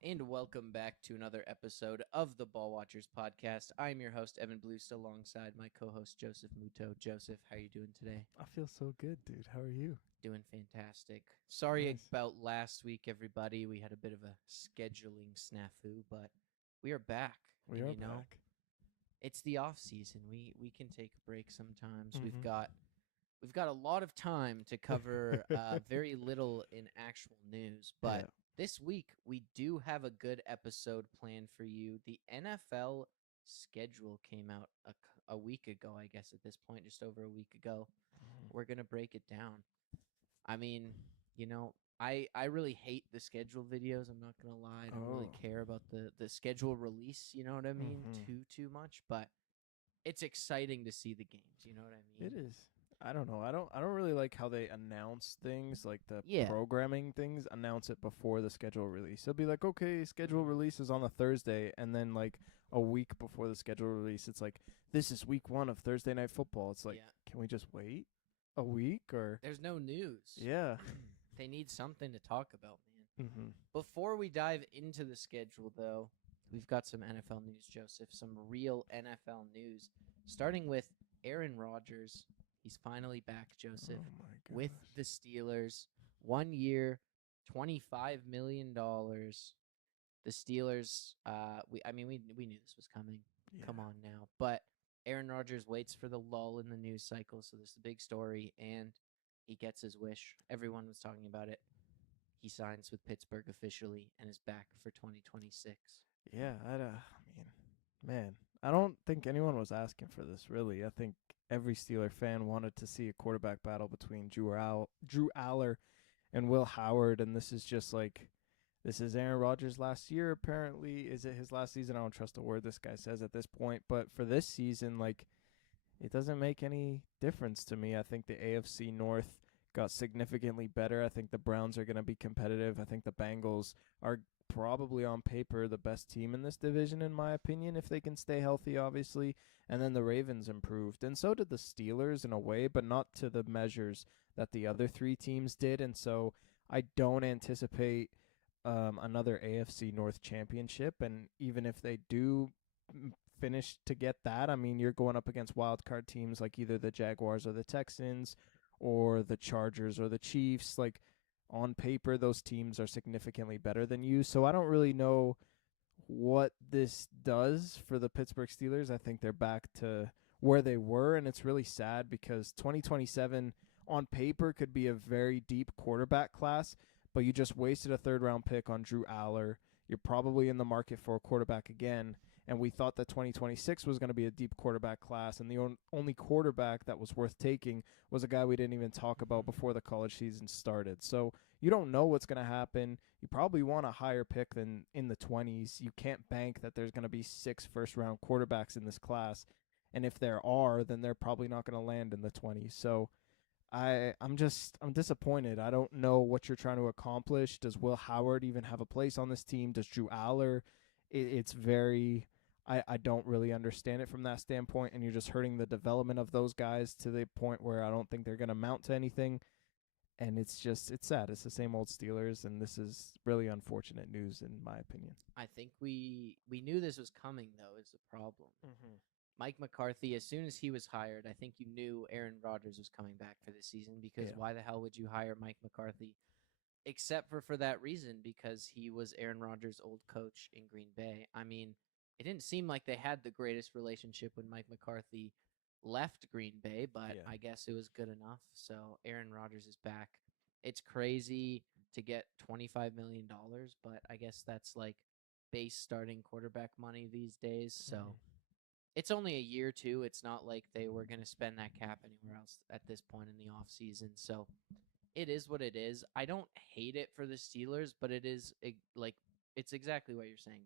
And welcome back to another episode of the Ball Watchers podcast. I'm your host, Evan Bluest, alongside my co-host, Joseph Muto. Joseph, how are you doing today? I feel so good, dude. How are you? Doing fantastic. Sorry Nice. about last week, everybody. We had a bit of a scheduling snafu, but we are back. We And are back. it's the off season. We can take a break sometimes. We've Mm-hmm. got a lot of time to cover very little in actual news, but Yeah. this week we do have a good episode planned for you. The NFL schedule came out a week ago, I guess at this point, just over a week ago. We're going to break it down. I mean, you know, I really hate the schedule videos. I'm not gonna lie. I don't really Oh. care about the schedule release. You know what I mean? Mm-hmm. Too much, but it's exciting to see the games. You know what I mean? It is. I don't know. I don't really like how they announce things, like the Yeah. programming things, announce it before the schedule release. They'll be like, okay, schedule Mhm. release is on a Thursday, and then like a week before the schedule release, it's like, this is week 1 of Thursday Night Football. It's like, Yeah. can we just wait a week or There's no news. yeah. They need something to talk about, man. Mm-hmm. Before we dive into the schedule, though, we've got some NFL news, Joseph. Some real NFL news. Starting with Aaron Rodgers. He's finally back, Joseph, Oh my with gosh. the Steelers. 1 year, $25 million. The Steelers, we knew this was coming. Yeah. Come on now. But Aaron Rodgers waits for the lull in the news cycle, so this is a big story, and he gets his wish. Everyone was talking about it. He signs with Pittsburgh officially and is back for 2026. Yeah, I mean, man, I don't think anyone was asking for this, really. I think every Steeler fan wanted to see a quarterback battle between Drew Aller and Will Howard, and this is just like, this is Aaron Rodgers' last year, apparently. Is it his last season? I don't trust a word this guy says at this point, but for this season, like, it doesn't make any difference to me. I think the AFC North got significantly better. I think the Browns are going to be competitive. I think the Bengals are probably on paper the best team in this division, in my opinion, if they can stay healthy, obviously. And then the Ravens improved. And so did the Steelers in a way, but not to the measures that the other three teams did. And so I don't anticipate another AFC North championship. And even if they do finish to get that, I mean, you're going up against wild card teams like either the Jaguars or the Texans or the Chargers or the Chiefs. Like, on paper, those teams are significantly better than you. So I don't really know what this does for the Pittsburgh Steelers. I think they're back to where they were, and it's really sad because 2027 on paper could be a very deep quarterback class, but you just wasted a third round pick on Drew Aller. You're probably in the market for a quarterback again, and we thought that 2026 was going to be a deep quarterback class, and the only quarterback that was worth taking was a guy we didn't even talk about Mm-hmm. before the college season started. So you don't know what's going to happen. You probably want a higher pick than in the 20s. You can't bank that there's going to be 6 first-round quarterbacks in this class. And if there are, then they're probably not going to land in the 20s. So I'm disappointed. I don't know what you're trying to accomplish. Does Will Howard even have a place on this team? Does Drew Aller? It's very I don't really understand it from that standpoint, and you're just hurting the development of those guys to the point where I don't think they're going to mount to anything. And it's sad. It's the same old Steelers, and this is really unfortunate news in my opinion. I think we knew this was coming, though, is the problem. Mm-hmm. Mike McCarthy, as soon as he was hired, I think you knew Aaron Rodgers was coming back for this season because Yeah. why the hell would you hire Mike McCarthy except for that reason because he was Aaron Rodgers' old coach in Green Bay. I mean, it didn't seem like they had the greatest relationship when Mike McCarthy left Green Bay, but Yeah. I guess it was good enough. So Aaron Rodgers is back. It's crazy to get $25 million, but I guess that's like base starting quarterback money these days. So Mm-hmm. it's only a year too. It's not like they were going to spend that cap anywhere else at this point in the offseason. So it is what it is. I don't hate it for the Steelers, but it is like it's exactly what you're saying.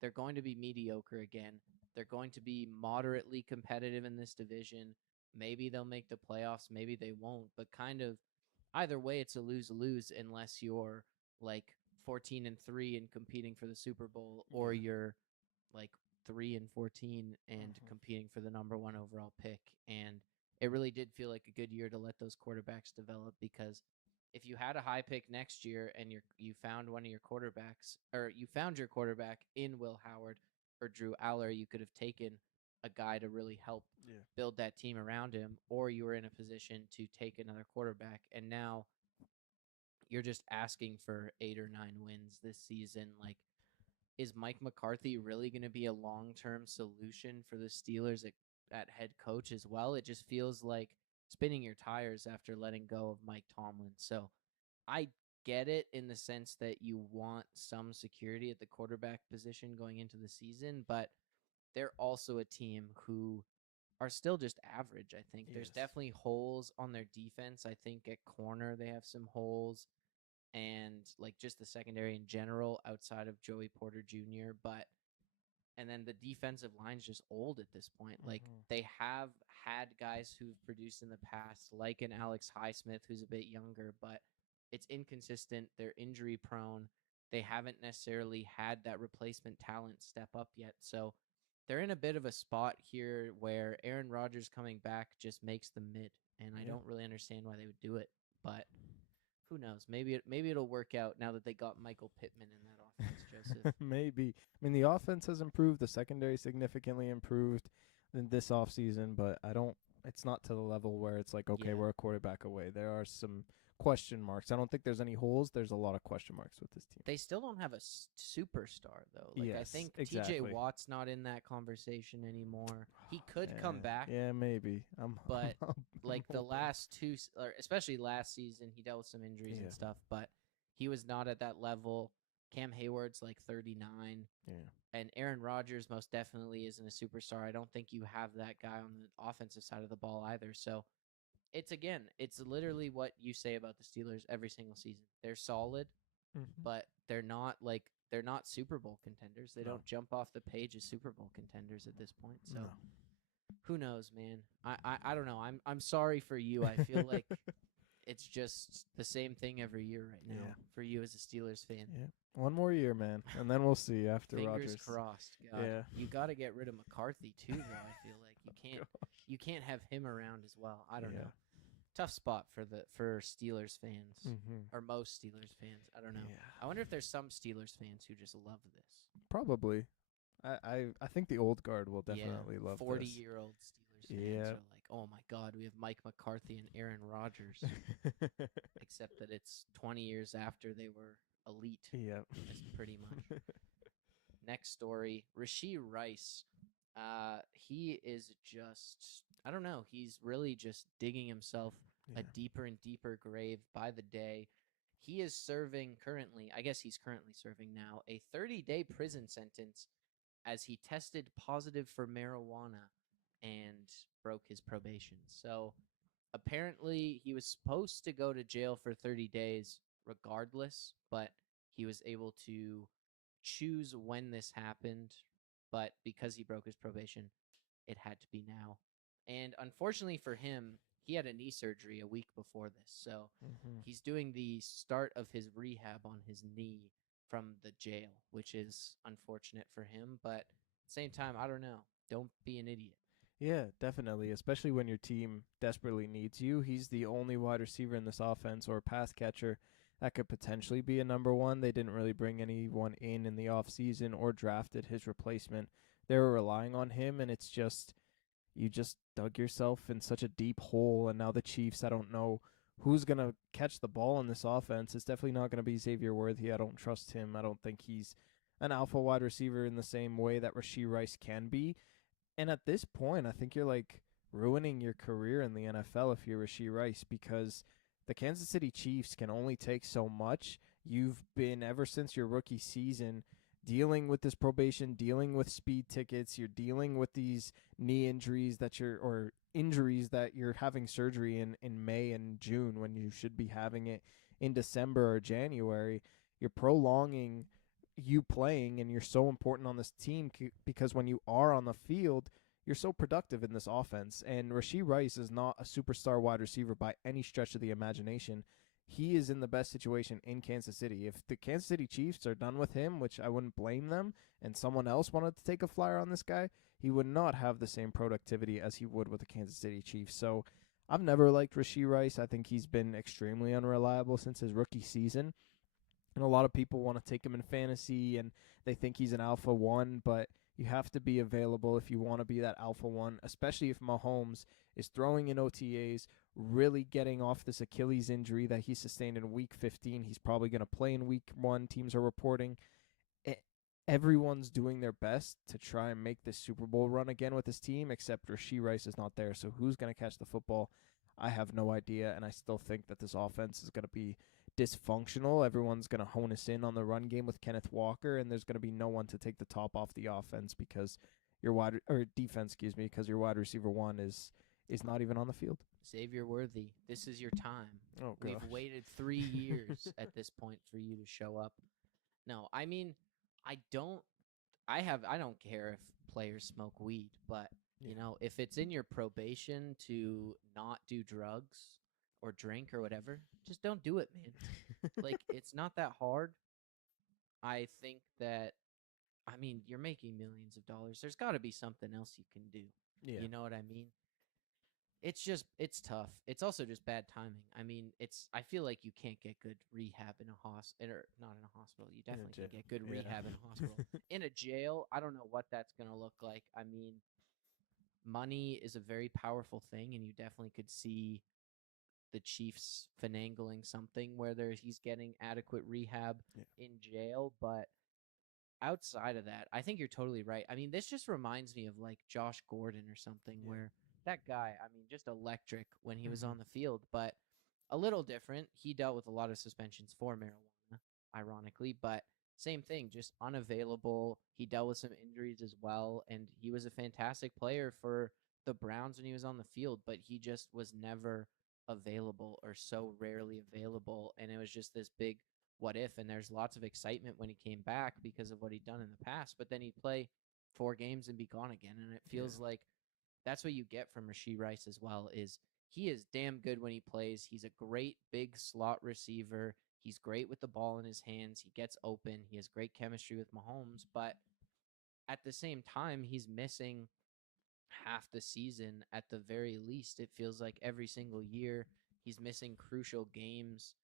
They're going to be mediocre again. They're going to be moderately competitive in this division. Maybe they'll make the playoffs, maybe they won't, but kind of either way it's a lose-lose unless you're like 14-3 and competing for the Super Bowl or Yeah. you're like 3-14 and Mm-hmm. competing for the number 1 overall pick. And it really did feel like a good year to let those quarterbacks develop because if you had a high pick next year and you found one of your quarterbacks, or you found your quarterback in Will Howard or Drew Aller, you could have taken a guy to really help Yeah. build that team around him, or you were in a position to take another quarterback, and now you're just asking for 8 or 9 wins this season. Like, is Mike McCarthy really going to be a long-term solution for the Steelers at head coach as well? It just feels like spinning your tires after letting go of Mike Tomlin. So I get it in the sense that you want some security at the quarterback position going into the season, but they're also a team who are still just average, I think. There's Yes. definitely holes on their defense. I think at corner they have some holes, and like just the secondary in general outside of Joey Porter Jr. But and then the defensive line's just old at this point. Like they have had guys who've produced in the past, like an Alex Highsmith who's a bit younger, but it's inconsistent. They're injury prone. They haven't necessarily had that replacement talent step up yet. So they're in a bit of a spot here where Aaron Rodgers coming back just makes them mid, and I don't really understand why they would do it, but who knows? Maybe it'll work out now that they got Michael Pittman in that offense, Joseph. Maybe. I mean, the offense has improved. The secondary significantly improved in this offseason, but it's not to the level where it's like, okay, we're a quarterback away. There are some question marks. I don't think there's any holes. There's a lot of question marks with this team. They still don't have a superstar, though. Like, I think exactly. TJ Watt's not in that conversation anymore. He could come back. Yeah, maybe. But like the last two, or especially last season, he dealt with some injuries and stuff, but he was not at that level. Cam Hayward's like 39. Yeah. And Aaron Rodgers most definitely isn't a superstar. I don't think you have that guy on the offensive side of the ball either. So it's literally what you say about the Steelers every single season. They're solid, but they're not Super Bowl contenders. They don't jump off the page as Super Bowl contenders at this point. So who knows, man? I don't know. I'm sorry for you. I feel like it's just the same thing every year right now for you as a Steelers fan. Yeah. One more year, man, and then we'll see after Rodgers. Fingers crossed. God. Yeah. You got to get rid of McCarthy too, though. I feel like you can't have him around as well. I don't know. Tough spot for Steelers fans or most Steelers fans. I don't know. Yeah. I wonder if there's some Steelers fans who just love this. Probably. I think the old guard will definitely love 40-year-old Steelers fans are like, oh my God, we have Mike McCarthy and Aaron Rodgers. Except that it's 20 years after they were elite. Yeah. Pretty much. Next story, Rashee Rice. He is just, I don't know, he's really just digging himself a deeper and deeper grave by the day. He is serving currently, I guess he's currently serving now, a 30-day prison sentence as he tested positive for marijuana and broke his probation. So apparently he was supposed to go to jail for 30 days regardless, but he was able to choose when this happened. But because he broke his probation, it had to be now. And unfortunately for him, he had a knee surgery a week before this. So he's doing the start of his rehab on his knee from the jail, which is unfortunate for him. But at the same time, I don't know. Don't be an idiot. Yeah, definitely, especially when your team desperately needs you. He's the only wide receiver in this offense or pass catcher that could potentially be a number one. They didn't really bring anyone in the offseason or drafted his replacement. They were relying on him, and it's just, you just dug yourself in such a deep hole, and now the Chiefs, I don't know who's going to catch the ball in this offense. It's definitely not going to be Xavier Worthy. I don't trust him. I don't think he's an alpha wide receiver in the same way that Rashee Rice can be. And at this point, I think you're like ruining your career in the NFL if you're Rashee Rice, because the Kansas City Chiefs can only take so much. You've been, ever since your rookie season, dealing with this probation, dealing with speed tickets. You're dealing with these knee injuries or injuries that you're having surgery in May and June when you should be having it in December or January. You're prolonging you playing, and you're so important on this team because when you are on the field, you're so productive in this offense. And Rashee Rice is not a superstar wide receiver by any stretch of the imagination. He is in the best situation in Kansas City. If the Kansas City Chiefs are done with him, which I wouldn't blame them, and someone else wanted to take a flyer on this guy, he would not have the same productivity as he would with the Kansas City Chiefs. So I've never liked Rashee Rice. I think he's been extremely unreliable since his rookie season. And a lot of people want to take him in fantasy and they think he's an alpha one, but you have to be available if you want to be that alpha one, especially if Mahomes is throwing in OTAs, really getting off this Achilles injury that he sustained in week 15. He's probably going to play in week 1, teams are reporting. Everyone's doing their best to try and make this Super Bowl run again with his team, except Rashee Rice is not there. So who's going to catch the football? I have no idea, and I still think that this offense is going to be dysfunctional. Everyone's going to hone us in on the run game with Kenneth Walker, and there's going to be no one to take the top off the offense because defense, because your wide receiver one is not even on the field. Xavier Worthy, this is your time. Oh, gosh. We've waited 3 years at this point for you to show up. No, I mean, I don't care if players smoke weed, but you know, if it's in your probation to not do drugs or drink or whatever, just don't do it, man. Like, it's not that hard. I think that, I mean, you're making millions of dollars. There's got to be something else you can do. Yeah. You know what I mean? It's tough. It's also just bad timing. I mean, I feel like you can't get good rehab in a hospital, or not in a hospital. You definitely can get good rehab in a hospital. In a jail, I don't know what that's going to look like. I mean, money is a very powerful thing, and you definitely could see the Chiefs finagling something where he's getting adequate rehab in jail, but outside of that, I think you're totally right. I mean, this just reminds me of like Josh Gordon or something where that guy, I mean, just electric when he was on the field, but a little different. He dealt with a lot of suspensions for marijuana, ironically, but same thing, just unavailable. He dealt with some injuries as well, and he was a fantastic player for the Browns when he was on the field, but he just was never available or so rarely available, and it was just this big what if, and there's lots of excitement when he came back because of what he'd done in the past, but then he'd play 4 games and be gone again, and it feels like that's what you get from Rashee Rice as well. Is he is damn good when he plays. He's a great big slot receiver. He's great with the ball in his hands. He gets open. He has great chemistry with Mahomes, but at the same time, he's missing half the season at the very least. It feels like every single year he's missing crucial games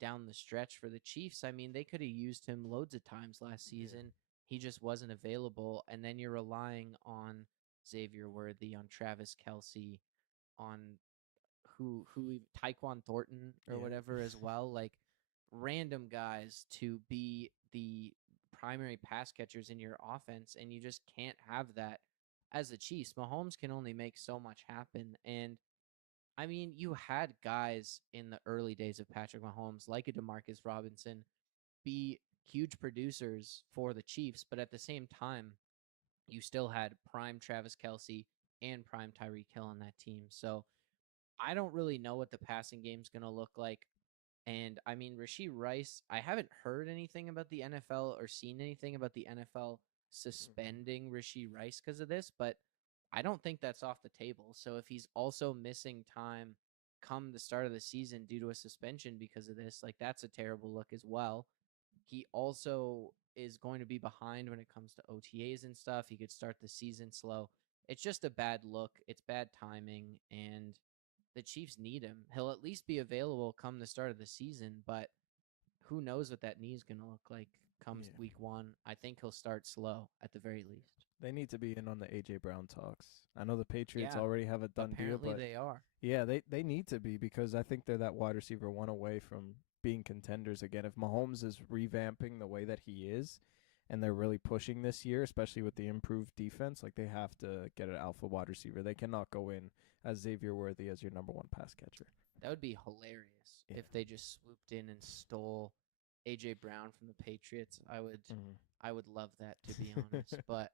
down the stretch for the Chiefs. I mean, they could have used him loads of times last season. He just wasn't available. And then you're relying on Xavier Worthy, on Travis Kelce, on who Tyquan Thornton or whatever as well. Like random guys to be the primary pass catchers in your offense, and you just can't have that as the Chiefs. Mahomes can only make so much happen, and I mean, you had guys in the early days of Patrick Mahomes, like a Demarcus Robinson, be huge producers for the Chiefs, but at the same time, you still had prime Travis Kelce and prime Tyreek Hill on that team. So I don't really know what the passing game's going to look like. And I mean, Rashee Rice, I haven't heard anything about the NFL or seen anything about the NFL suspending Rashee Rice because of this, but I don't think that's off the table. So if he's also missing time come the start of the season due to a suspension because of this, like that's a terrible look as well. He also is going to be behind when it comes to OTAs and stuff. He could start the season slow. It's just a bad look. It's bad timing, and the Chiefs need him. He'll at least be available come the start of the season, but who knows what that knee is going to look like comes week 1. I think he'll start slow at the very least. They need to be in on the A.J. Brown talks. I know the Patriots already have a done deal, but they are. Yeah, they need to be because I think they're that wide receiver one away from being contenders again. If Mahomes is revamping the way that he is and they're really pushing this year, especially with the improved defense, like they have to get an alpha wide receiver. They cannot go in as Xavier Worthy as your number 1 pass catcher. That would be hilarious if they just swooped in and stole A.J. Brown from the Patriots. I would love that, to be honest. But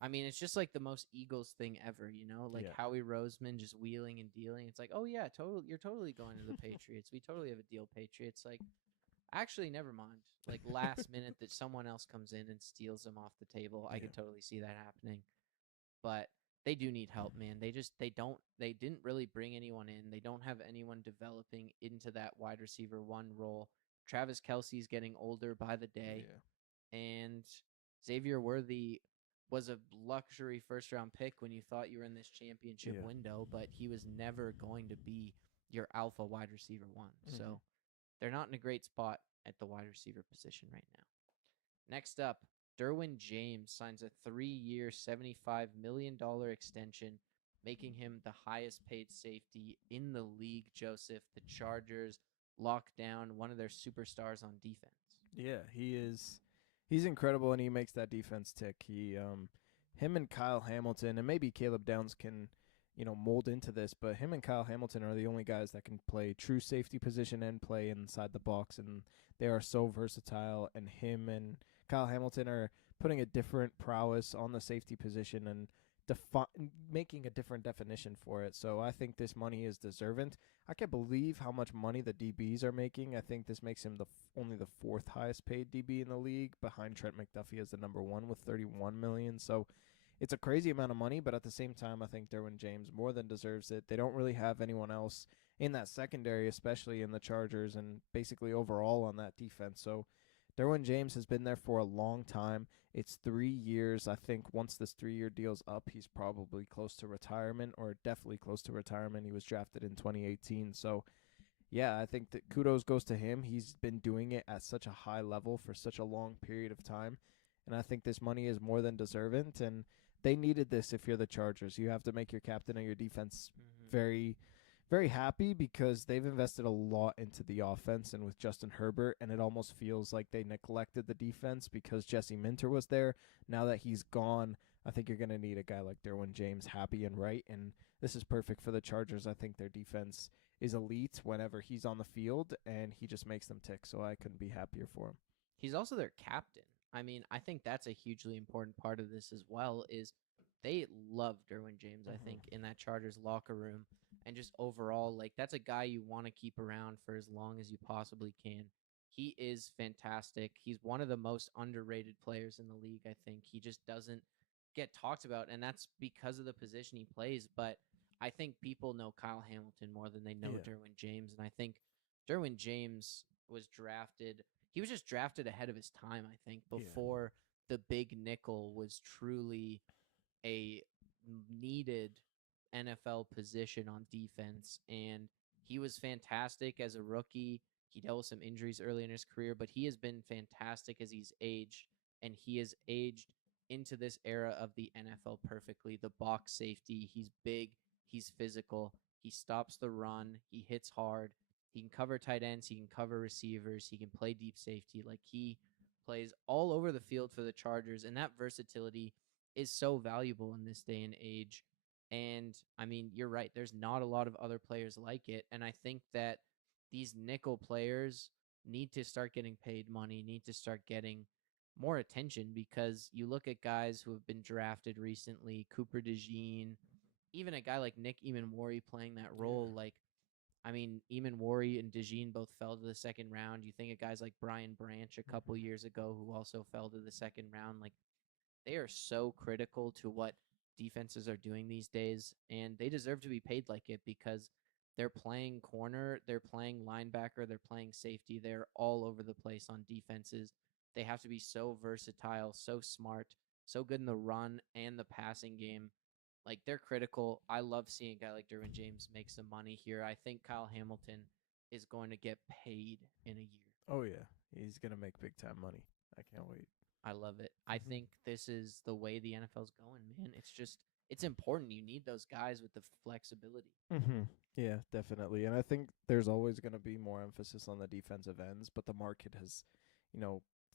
I mean, it's just like the most Eagles thing ever, you know? Like Howie Roseman just wheeling and dealing. It's like, oh, yeah, you're totally going to the Patriots. We totally have a deal, Patriots. Like, actually, never mind. Like, last minute that someone else comes in and steals them off the table. I could totally see that happening. But they do need help, man. They didn't really bring anyone in. They don't have anyone developing into that wide receiver 1 role. Travis Kelce's getting older by the day. And Xavier Worthy, was a luxury first-round pick when you thought you were in this championship Yeah. window, but he was never going to be your alpha wide receiver one. Mhm. So they're not in a great spot at the wide receiver position right now. Next up, Derwin James signs a 3-year, $75 million extension, making him the highest paid safety in the league, Joseph. The Chargers locked down one of their superstars on defense. Yeah, he is. He's incredible, and he makes that defense tick. Him and Kyle Hamilton, and maybe Caleb Downs can, mold into this. But him and Kyle Hamilton are the only guys that can play true safety position and play inside the box, and they are so versatile. And him and Kyle Hamilton are putting a different prowess on the safety position and making a different definition for it. So I think this money is deserving. I can't believe how much money the DBs are making. I think this makes him only the fourth highest paid DB in the league, behind Trent McDuffie as the number one with $31 million. So it's a crazy amount of money, but at the same time, I think Derwin James more than deserves it. They don't really have anyone else in that secondary, especially in the Chargers and basically overall on that defense. So Derwin James has been there for a long time. It's 3 years. I think once this 3-year deal's up, he's probably close to retirement, or definitely close to retirement. He was drafted in 2018. So, yeah, I think that kudos goes to him. He's been doing it at such a high level for such a long period of time. And I think this money is more than deserving. And they needed this if you're the Chargers. You have to make your captain of your defense very, very happy, because they've invested a lot into the offense and with Justin Herbert, and it almost feels like they neglected the defense because Jesse Minter was there. Now that he's gone, I think you're going to need a guy like Derwin James happy and right, and this is perfect for the Chargers. I think their defense is elite whenever he's on the field, and he just makes them tick, so I couldn't be happier for him. He's also their captain. I mean, I think that's a hugely important part of this as well, is they love Derwin James, I think, in that Chargers locker room. And just overall, like, that's a guy you want to keep around for as long as you possibly can. He is fantastic. He's one of the most underrated players in the league, I think. He just doesn't get talked about, and that's because of the position he plays. But I think people know Kyle Hamilton more than they know Derwin James. And I think Derwin James was drafted. He was just drafted ahead of his time, I think, before the big nickel was truly a needed NFL position on defense. And he was fantastic as a rookie. He dealt with some injuries early in his career, but he has been fantastic as he's aged, and he has aged into this era of the NFL perfectly. The box safety, he's big, he's physical, he stops the run, he hits hard, he can cover tight ends, he can cover receivers, he can play deep safety. Like, he plays all over the field for the Chargers, and that versatility is so valuable in this day and age. And I mean, you're right. There's not a lot of other players like it. And I think that these nickel players need to start getting paid money, need to start getting more attention, because you look at guys who have been drafted recently, Cooper DeJean, even a guy like Nick Emanwari playing that role. Like, I mean, Emanwari and DeJean both fell to the second round. You think of guys like Brian Branch a couple years ago who also fell to the second round. Like, they are so critical to what defenses are doing these days, and they deserve to be paid like it, because they're playing corner, they're playing linebacker, they're playing safety. They're all over the place on defenses. They have to be so versatile, so smart, so good in the run and the passing game. Like, they're critical. I love seeing a guy like Derwin James make some money here. I think Kyle Hamilton is going to get paid in a year. Oh, yeah. He's going to make big time money. I can't wait. I love it. I think this is the way the NFL's going, man. It's important. You need those guys with the flexibility. Yeah, definitely. And I think there's always going to be more emphasis on the defensive ends, but the market has,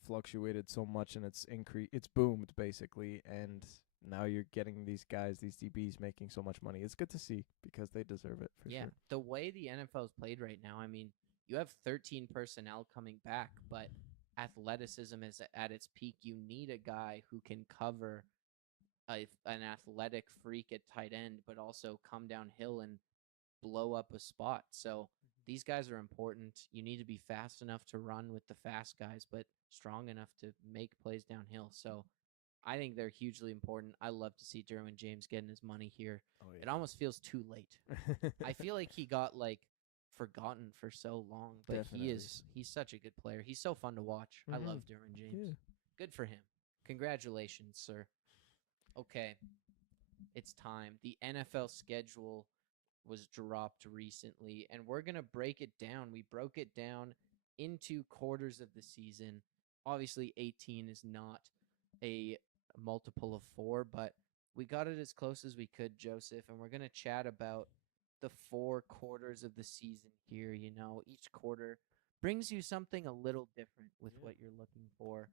fluctuated so much, and it's boomed basically, and now you're getting these guys, these DBs making so much money. It's good to see, because they deserve it for sure. The way the NFL is played right now, I mean, you have 13 personnel coming back, but athleticism is at its peak. You need a guy who can cover an athletic freak at tight end, but also come downhill and blow up a spot. So these guys are important. You need to be fast enough to run with the fast guys, but strong enough to make plays downhill. So I think they're hugely important. I love to see Derwin James getting his money here. Oh, yeah. It almost feels too late. I feel like he got forgotten for so long, but Definitely. he's such a good player. He's so fun to watch. I love Derwin James. Yeah. Good for him. Congratulations, sir. Okay, it's time. The NFL schedule was dropped recently, and we're going to break it down. We broke it down into quarters of the season. Obviously, 18 is not a multiple of 4, but we got it as close as we could, Joseph, and we're going to chat about the 4 quarters of the season here. You know, each quarter brings you something a little different with what you're looking for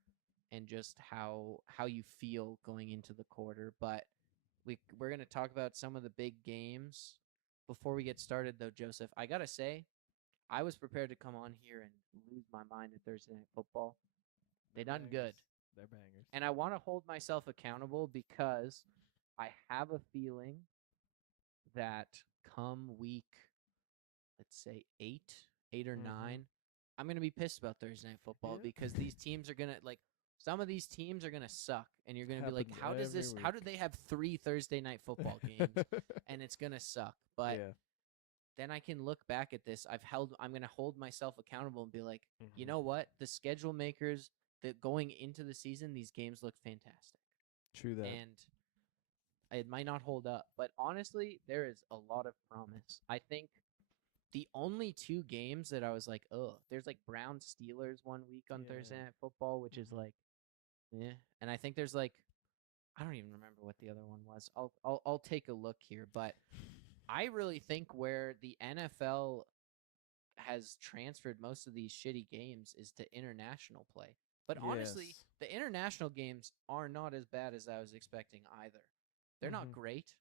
and just how you feel going into the quarter, but we're going to talk about some of the big games. Before we get started, though, Joseph, I got to say, I was prepared to come on here and lose my mind at Thursday Night Football. They done good. They're bangers. And I want to hold myself accountable because I have a feeling that come week, let's say 8 or 9, I'm going to be pissed about Thursday Night Football because these teams are going to, like, some of these teams are going to suck. And you're going to be like, how did they have 3 Thursday Night Football games? And it's going to suck. But then I can look back at this. I'm going to hold myself accountable and be like, you know what? The schedule makers that going into the season, these games look fantastic. True that. And it might not hold up, but honestly, there is a lot of promise. I think the only 2 games that I was like, oh, there's like Browns Steelers one week on Thursday Night Football, which is like, yeah. And I think there's like, I don't even remember what the other one was. I'll take a look here, but I really think where the NFL has transferred most of these shitty games is to international play. But honestly, the international games are not as bad as I was expecting either. They're not great,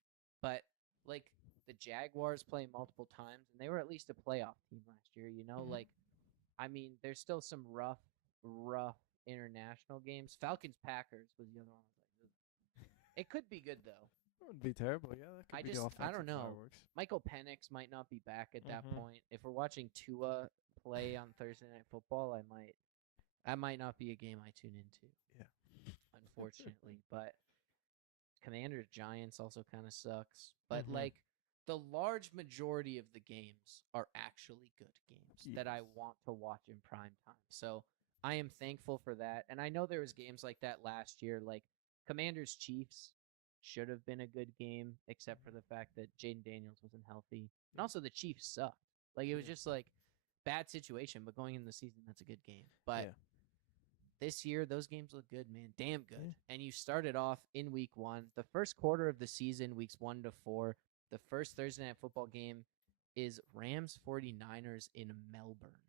but like the Jaguars play multiple times, and they were at least a playoff team last year, you know? Like, I mean, there's still some rough international games. Falcons-Packers was the other one. It could be good, though. It wouldn't be terrible. Yeah, that could be offensive I don't know. fireworks. Michael Penix might not be back at that point. If we're watching Tua play on Thursday Night Football, that might not be a game I tune into. Yeah. Unfortunately, but Commanders Giants also kind of sucks. But like the large majority of the games are actually good games that I want to watch in prime time. So I am thankful for that. And I know there was games like that last year, like Commanders Chiefs should have been a good game, except for the fact that Jaden Daniels wasn't healthy. And also the Chiefs sucked. Like it was just like bad situation, but going into the season, that's a good game. But this year, those games look good, man. Damn good. And you started off in week 1. The first quarter of the season, weeks 1 to 4. The first Thursday Night Football game is Rams 49ers in Melbourne.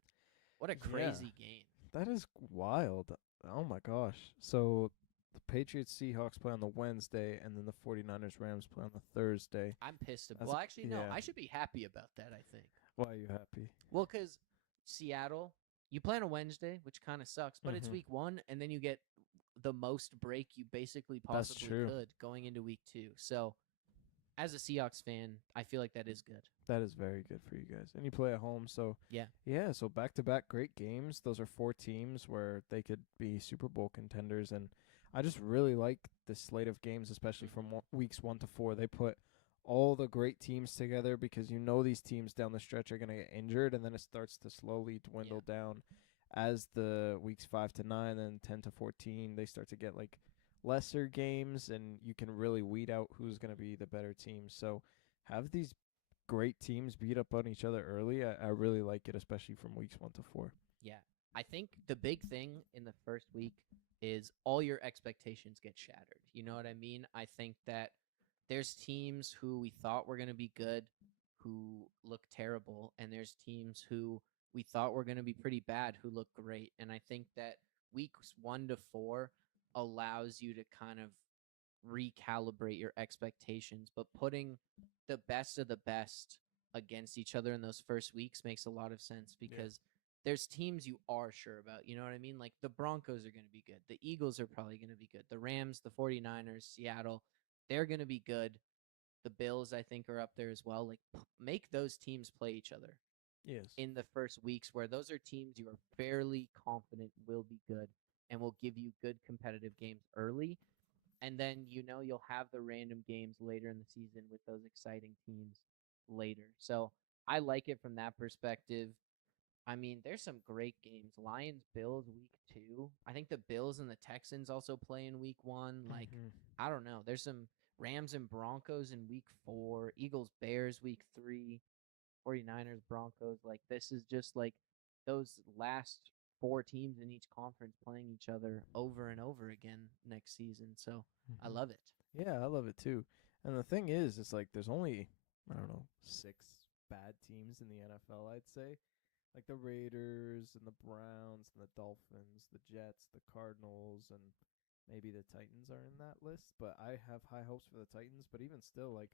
What a crazy game. That is wild. Oh, my gosh. So the Patriots Seahawks play on the Wednesday, and then the 49ers Rams play on the Thursday. I'm pissed. Well, actually, no. I should be happy about that, I think. Why are you happy? Well, because Seattle, you play on a Wednesday, which kind of sucks, but it's week 1, and then you get the most break you basically possibly could going into week 2. So as a Seahawks fan, I feel like that is good. That is very good for you guys. And you play at home, so so back-to-back great games. Those are 4 teams where they could be Super Bowl contenders, and I just really like the slate of games, especially from weeks 1 to 4. They put all the great teams together because you know these teams down the stretch are going to get injured, and then it starts to slowly dwindle down as the weeks 5 to 9 and 10 to 14. They start to get like lesser games, and you can really weed out who's going to be the better team. So have these great teams beat up on each other early. I really like it, especially from weeks 1 to 4. Yeah. I think the big thing in the first week is all your expectations get shattered. You know what I mean? I think that there's teams who we thought were going to be good who look terrible, and there's teams who we thought were going to be pretty bad who look great. And I think that weeks 1 to 4 allows you to kind of recalibrate your expectations, but putting the best of the best against each other in those first weeks makes a lot of sense because there's teams you are sure about. You know what I mean? Like the Broncos are going to be good. The Eagles are probably going to be good. The Rams, the 49ers, Seattle, they're going to be good. The Bills, I think, are up there as well. Like, make those teams play each other. Yes. In the first weeks where those are teams you are fairly confident will be good and will give you good competitive games early. And then, you'll have the random games later in the season with those exciting teams later. So I like it from that perspective. I mean, there's some great games. Lions Bills week 2. I think the Bills and the Texans also play in week 1. Like, Mm-hmm. I don't know. There's some Rams and Broncos in week 4, Eagles Bears week 3, 49ers Broncos. Like, this is just like those last 4 teams in each conference playing each other over and over again next season. So, I Mm-hmm. love it. Yeah, I love it too. And the thing is, it's like there's only, I don't know, 6 bad teams in the NFL, I'd say. Like the Raiders and the Browns and the Dolphins, the Jets, the Cardinals, and maybe the Titans are in that list. But I have high hopes for the Titans. But even still, like,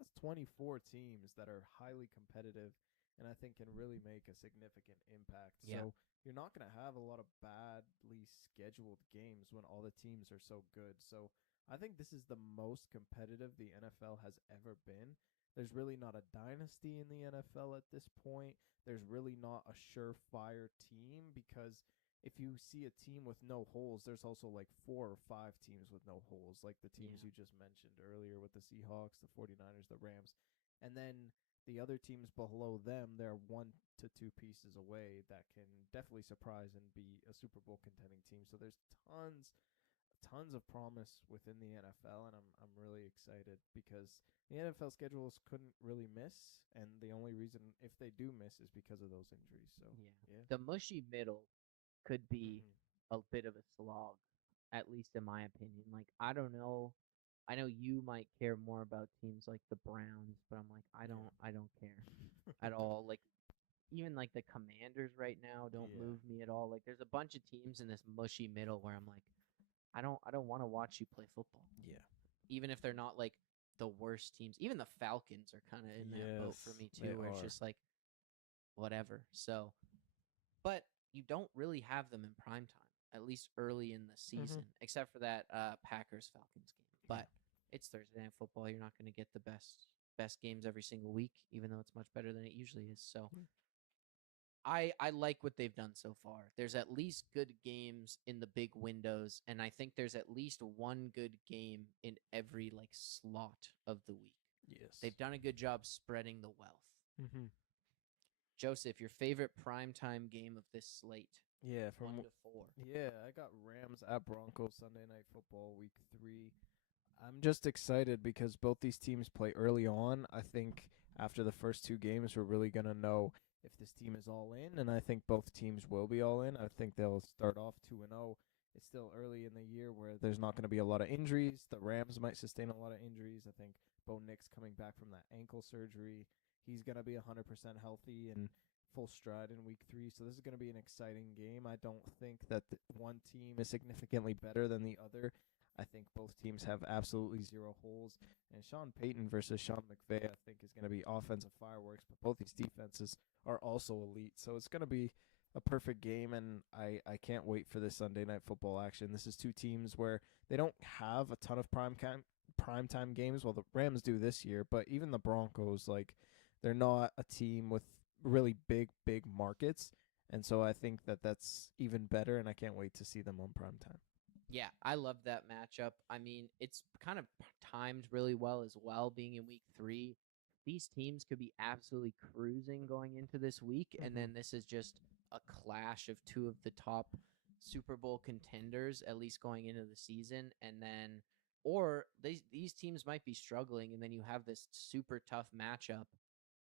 that's 24 teams that are highly competitive and I think can really make a significant impact. Yeah. So you're not going to have a lot of badly scheduled games when all the teams are so good. So I think this is the most competitive the NFL has ever been. There's really not a dynasty in the NFL at this point. There's really not a surefire team because if you see a team with no holes, there's also like 4 or 5 teams with no holes, like the teams Yeah. you just mentioned earlier with the Seahawks, the 49ers, the Rams. And then the other teams below them, they're 1 to 2 pieces away that can definitely surprise and be a Super Bowl contending team. So there's tons of promise within the NFL, and I'm really excited because the NFL schedules couldn't really miss, and the only reason if they do miss is because of those injuries. So Yeah. yeah. The mushy middle could be Mm-hmm. a bit of a slog, at least in my opinion. Like, I don't know. I know you might care more about teams like the Browns, but I'm like, I don't care at all. Like, even like the Commanders right now don't Yeah. move me at all. Like, there's a bunch of teams in this mushy middle where I'm like, I don't want to watch you play football, Yeah. even if they're not like the worst teams. Even the Falcons are kind of in that boat Yes, for me they too, where it's are. just like whatever. So, but you don't really have them in prime time, at least early in the Mm-hmm. season, except for that Packers Falcons game. Yeah. But it's Thursday night football. You're not going to get the best games every single week, even though it's much better than it usually is. So Yeah. I like what they've done so far. There's at least good games in the big windows, and I think there's at least one good game in every like slot of the week. Yes. They've done a good job spreading the wealth. Mm-hmm. Joseph, your favorite primetime game of this slate? Yeah. One to four. Yeah, I got Rams at Broncos Sunday Night Football Week 3. I'm just excited because both these teams play early on. I think after the first 2 games, we're really going to know if this team is all in, and I think both teams will be all in. I think they'll start off 2-0. It's still early in the year where there's not going to be a lot of injuries. The Rams might sustain a lot of injuries. I think Bo Nix coming back from that ankle surgery. He's going to be 100% healthy and full stride in week 3. So this is going to be an exciting game. I don't think that one team is significantly better than the other. I think both teams have absolutely zero holes. And Sean Payton versus Sean McVay, I think, is going to be offensive fireworks. But both these defenses are also elite. So it's going to be a perfect game. And I can't wait for this Sunday Night Football action. This is 2 teams where they don't have a ton of primetime games. Well, the Rams do this year. But even the Broncos, like, they're not a team with really big markets. And so I think that that's even better. And I can't wait to see them on primetime. Yeah, I love that matchup. I mean, it's kind of timed really well as well, being in week 3. These teams could be absolutely cruising going into this week, and Mm-hmm. then this is just a clash of 2 of the top Super Bowl contenders, at least going into the season. And then, or these teams might be struggling, and then you have this super tough matchup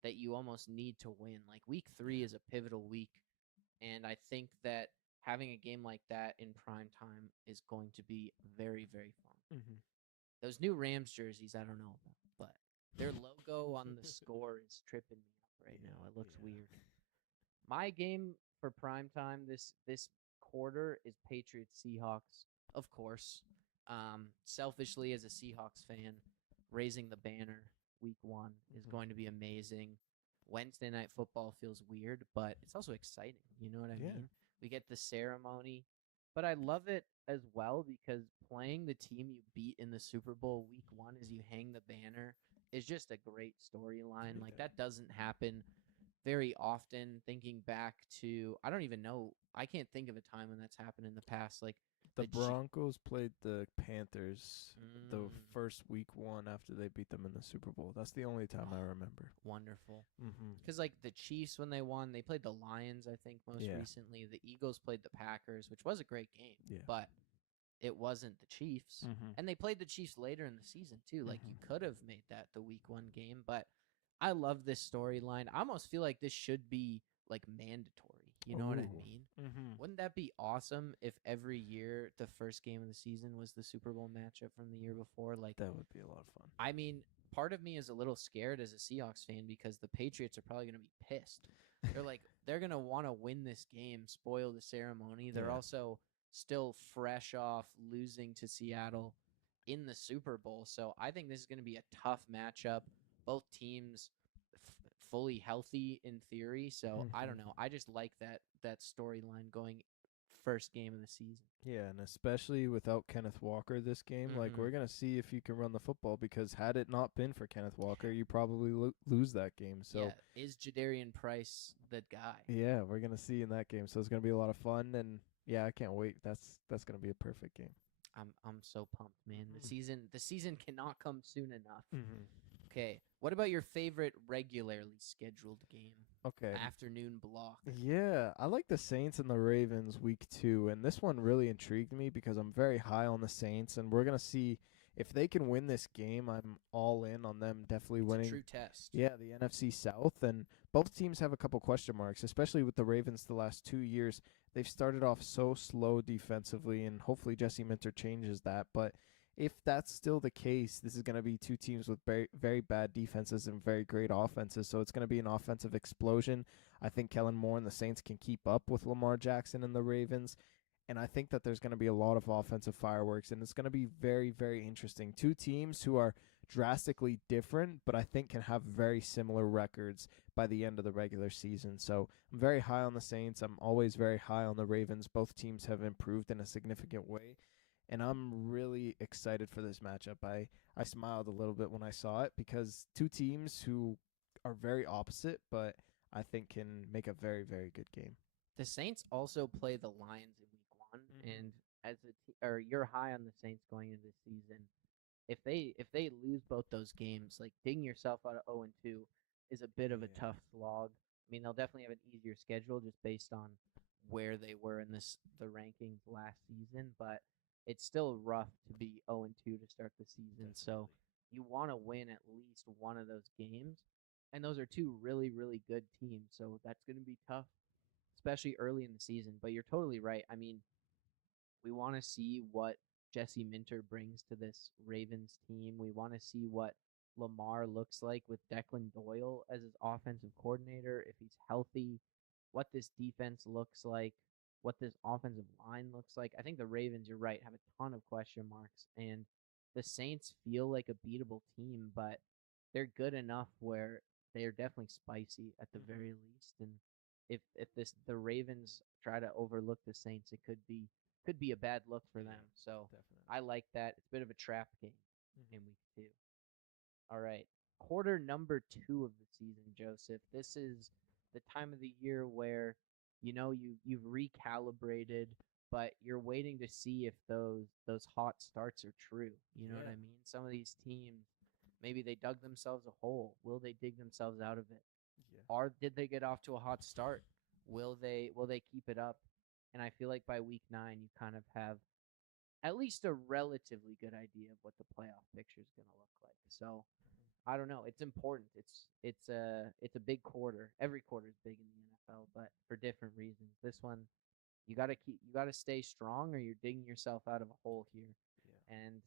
that you almost need to win. Like week 3 Yeah. is a pivotal week, and I think that having a game like that in prime time is going to be very, very fun. Mm-hmm. Those new Rams jerseys, I don't know about, but their logo on the score is tripping me up right now. It looks weird. My game for prime time this quarter is Patriots Seahawks, of course. Selfishly, as a Seahawks fan, raising the banner week 1 is Mm-hmm. going to be amazing. Wednesday night football feels weird, but it's also exciting. You know what I Yeah. mean? We get the ceremony, but I love it as well because playing the team you beat in the Super Bowl week 1 as you hang the banner is just a great storyline. Like Yeah. that doesn't happen very often. Thinking back to, I don't even know, I can't think of a time when that's happened in the past. Like The Broncos played the Panthers the first week one after they beat them in the Super Bowl. That's the only time I remember. Wonderful. Mm-hmm. Because, like, the Chiefs, when they won, they played the Lions, I think, most recently. The Eagles played the Packers, which was a great game. But it wasn't the Chiefs. Mm-hmm. And they played the Chiefs later in the season, too. Like, you could have made that the week one game. But I love this storyline. I almost feel like this should be, like, mandatory. You know what I mean? Mm-hmm. Wouldn't that be awesome if every year the first game of the season was the Super Bowl matchup from the year before? Like, that would be a lot of fun. I mean, part of me is a little scared as a Seahawks fan because the Patriots are probably going to be pissed. They're going to want to win this game, spoil the ceremony. They're also still fresh off losing to Seattle in the Super Bowl. So I think this is going to be a tough matchup. Both teams fully healthy in theory. So I don't know. I just like that storyline going first game of the season. Yeah, and especially without Kenneth Walker this game, like we're going to see if you can run the football because had it not been for Kenneth Walker, you probably lose that game. So is Jadarian Price the guy? Yeah, we're going to see in that game. So it's going to be a lot of fun and I can't wait. That's going to be a perfect game. I'm so pumped, man. The season cannot come soon enough. Mm-hmm. Okay, what about your favorite regularly scheduled game? Okay. Afternoon block. Yeah, I like the Saints and the Ravens week 2, and this one really intrigued me because I'm very high on the Saints, and we're going to see if they can win this game. I'm all in on them definitely winning. It's a true test. Yeah, the NFC South, and both teams have a couple question marks, especially with the Ravens the last 2 years. They've started off so slow defensively, and hopefully Jesse Minter changes that, but if that's still the case, this is going to be two teams with very, very bad defenses and very great offenses. So it's going to be an offensive explosion. I think Kellen Moore and the Saints can keep up with Lamar Jackson and the Ravens. And I think that there's going to be a lot of offensive fireworks. And it's going to be very, very interesting. Two teams who are drastically different, but I think can have very similar records by the end of the regular season. So I'm very high on the Saints. I'm always very high on the Ravens. Both teams have improved in a significant way. And I'm really excited for this matchup. I smiled a little bit when I saw it because two teams who are very opposite, but I think can make a very, very good game. The Saints also play the Lions in week one, and or you're high on the Saints going into the season. If they lose both those games, like digging yourself out of 0-2 is a bit of a tough slog. I mean, they'll definitely have an easier schedule just based on where they were in the rankings last season, but it's still rough to be 0-2 to start the season. Definitely. So you want to win at least one of those games. And those are two really, really good teams. So that's going to be tough, especially early in the season. But you're totally right. I mean, we want to see what Jesse Minter brings to this Ravens team. We want to see what Lamar looks like with Declan Doyle as his offensive coordinator, if he's healthy, what this defense looks like, what this offensive line looks like. I think the Ravens, you're right, have a ton of question marks, and the Saints feel like a beatable team, but they're good enough where they are definitely spicy at the very least. And if the Ravens try to overlook the Saints, it could be a bad look for them. So definitely. I like that. It's a bit of a trap game in week 2. All right, quarter number 2 of the season, Joseph. This is the time of the year where you've recalibrated, but you're waiting to see if those hot starts are true. You know what I mean? Some of these teams, maybe they dug themselves a hole. Will they dig themselves out of it? Yeah. Or did they get off to a hot start? Will they keep it up? And I feel like by week 9, you kind of have at least a relatively good idea of what the playoff picture is going to look like. So I don't know. It's important. It's a big quarter. Every quarter is big in the NFL, but for different reasons. This one, you gotta stay strong, or you're digging yourself out of a hole here. Yeah. And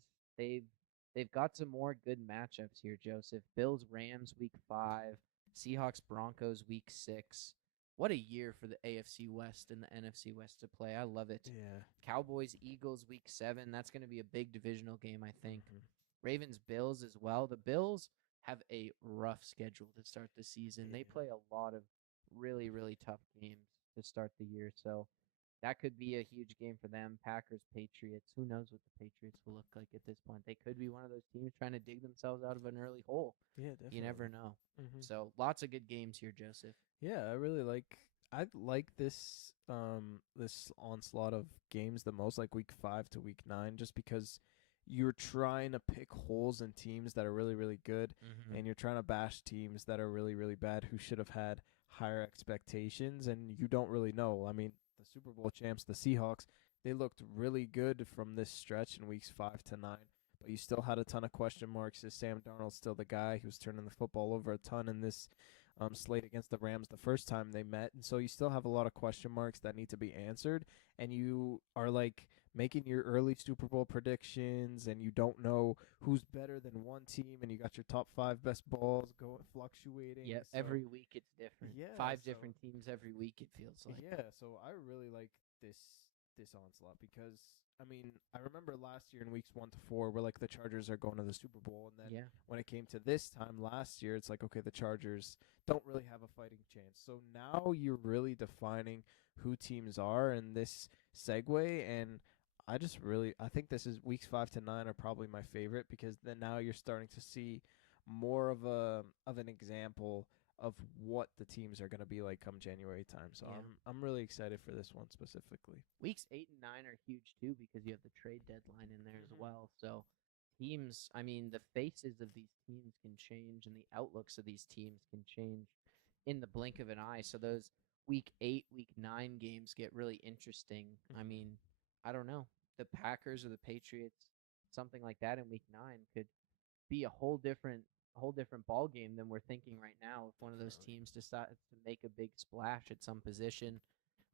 they've got some more good matchups here, Joseph. Bills Rams week 5, Seahawks Broncos week 6. What a year for the AFC West and the NFC West to play. I love it. Yeah. Cowboys Eagles week 7. That's going to be a big divisional game, I think. Ravens Bills as well. The Bills have a rough schedule to start the season. Yeah. They play a lot of really, really tough games to start the year. So that could be a huge game for them. Packers, Patriots. Who knows what the Patriots will look like at this point? They could be one of those teams trying to dig themselves out of an early hole. Yeah, definitely. You never know. So lots of good games here, Joseph. Yeah, I really like I like this onslaught of games the most, like week 5 to week 9, just because you're trying to pick holes in teams that are really really good, Mm-hmm. and you're trying to bash teams that are really really bad who should have had higher expectations, and you don't really know. I mean, the Super Bowl champs, the Seahawks, they looked really good from this stretch in weeks 5 to 9. But you still had a ton of question marks. Is Sam Darnold still the guy who's turning the football over a ton in this slate against the Rams the first time they met? And so you still have a lot of question marks that need to be answered. And you are like making your early Super Bowl predictions, and you don't know who's better than one team, and you got your top 5 best balls going fluctuating. Yeah, So every week it's different. yeah, Five so different teams every week, it feels like. I really like this this onslaught because I mean I remember last year in weeks 1 to 4 where like the Chargers are going to the Super Bowl, and then Yeah. when it came to this time last year, it's like okay, the Chargers don't really have a fighting chance. So now you're really defining who teams are in this segue, and I think this is weeks 5 to 9 are probably my favorite because then now you're starting to see more of an example of what the teams are going to be like come January time. So Yeah. I'm really excited for this one specifically. Weeks 8 and 9 are huge too because you have the trade deadline in there as Mm-hmm. well. So teams, I mean, the faces of these teams can change and the outlooks of these teams can change in the blink of an eye. So those week 8, week 9 games get really interesting. I Mm-hmm. mean, I don't know. The Packers or the Patriots, something like that in week 9 could be a whole different ball game than we're thinking right now. If one of those Definitely. teams decides to make a big splash at some position,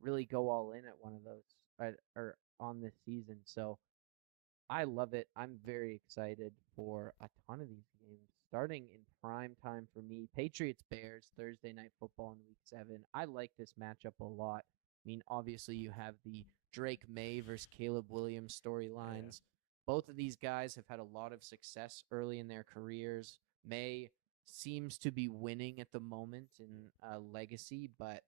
really go all in at one of those or on this season. So I love it. I'm very excited for a ton of these games starting in prime time for me. Patriots Bears Thursday night football in week 7. I like this matchup a lot. I mean, obviously you have the Drake May versus Caleb Williams Yeah. storylines. Both of these guys have had a lot of success early in their careers. May seems to be winning at the moment in legacy, but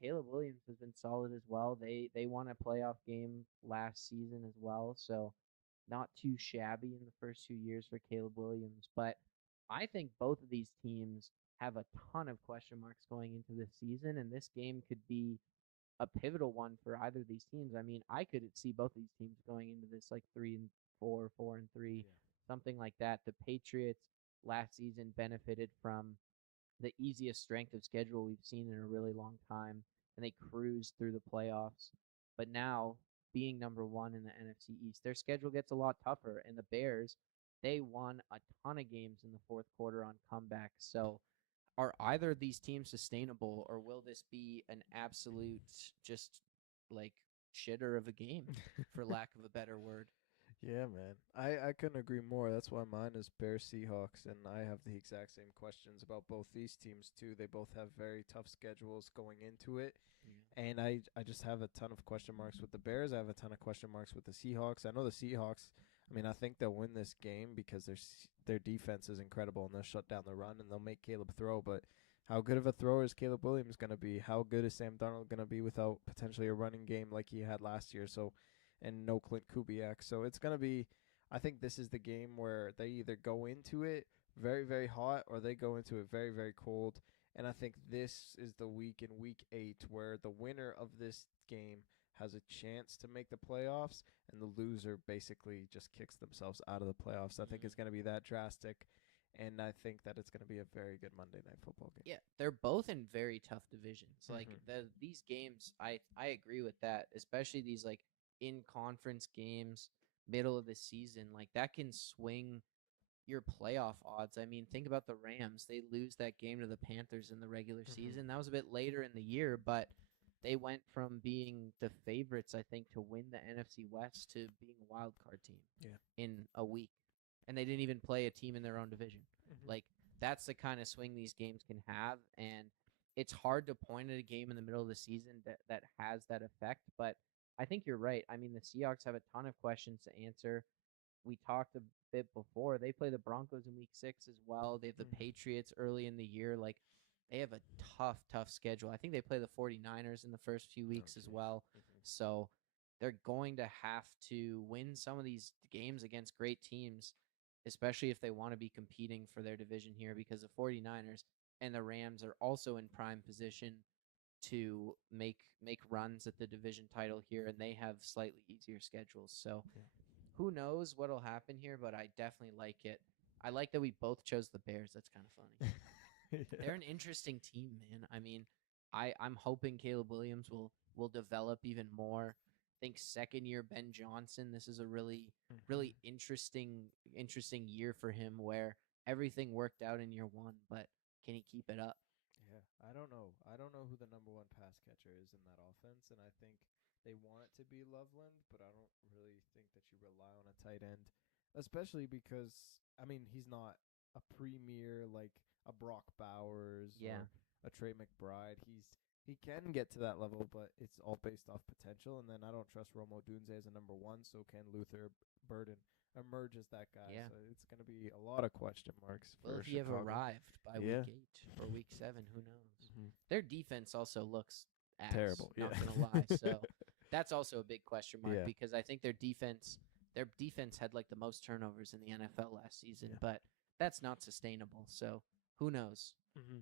Caleb Williams has been solid as well. They won a playoff game last season as well, so not too shabby in the first 2 years for Caleb Williams. But I think both of these teams have a ton of question marks going into this season, and this game could be a pivotal one for either of these teams. I mean, I could see both of these teams going into this like 3-4, 4-3, Yeah. something like that. The Patriots last season benefited from the easiest strength of schedule we've seen in a really long time, and they cruised through the playoffs. But now, being number one in the NFC East, their schedule gets a lot tougher. And the Bears, they won a ton of games in the fourth quarter on comebacks. So, are either of these teams sustainable, or will this be an absolute just like shitter of a game, for lack of a better word? Yeah, man. I couldn't agree more. That's why mine is Bears Seahawks, and I have the exact same questions about both these teams too. They both have very tough schedules going into it. Yeah. And I just have a ton of question marks with the Bears. I have a ton of question marks with the Seahawks. I know the Seahawks. I mean, I think they'll win this game because their defense is incredible, and they'll shut down the run, and they'll make Caleb throw. But how good of a thrower is Caleb Williams going to be? How good is Sam Darnold going to be without potentially a running game like he had last year? So, and no Clint Kubiak. So it's going to be. I think this is the game where they either go into it very very hot or they go into it very very cold. And I think this is the week in week 8 where the winner of this game has a chance to make the playoffs, and the loser basically just kicks themselves out of the playoffs. I think it's going to be that drastic, and I think that it's going to be a very good Monday Night Football game. Yeah, they're both in very tough divisions. Like Mm-hmm. these games, I agree with that. Especially these like in conference games, middle of the season, like that can swing your playoff odds. I mean, think about the Rams. They lose that game to the Panthers in the regular Mm-hmm. season. That was a bit later in the year, but they went from being the favorites, I think, to win the NFC West to being a wild card team Yeah. in a week. And they didn't even play a team in their own division. Mm-hmm. Like, that's the kind of swing these games can have. And it's hard to point at a game in the middle of the season that has that effect. But I think you're right. I mean, the Seahawks have a ton of questions to answer. We talked a bit before. They play the Broncos in week 6 as well. They have the Mm-hmm. Patriots early in the year. Like, they have a tough schedule. I think they play the 49ers in the first few Oh, weeks as jeez. well. Mm-hmm. So they're going to have to win some of these games against great teams, especially if they want to be competing for their division here, because the 49ers and the Rams are also in prime position to make runs at the division title here, and they have slightly easier schedules. So Yeah. who knows what'll happen here, but I definitely like it. I like that we both chose the Bears. That's kind of funny. They're an interesting team, man. I mean, I'm hoping Caleb Williams will develop even more. I think second year Ben Johnson, this is a really interesting year for him where everything worked out in year one, but can he keep it up? Yeah, I don't know. I don't know who the number one pass catcher is in that offense, and I think they want it to be Loveland, but I don't really think that you rely on a tight end, especially because I mean he's not a premier like a Brock Bowers Yeah. or a Trey McBride. He can get to that level, but it's all based off potential. And then I don't trust Romo Dunze as a number one, so can Luther Burden emerge as that guy? Yeah. So it's going to be a lot of question marks Will for he have Chicago. arrived by Yeah. week 8 or week 7? Who knows? Mhm. Their defense also looks ass. Terrible. Not Yeah. gonna lie. So that's also a big question mark Yeah. because I think their defense had like the most turnovers in the NFL last season, Yeah. but that's not sustainable. So who knows? Mm-hmm.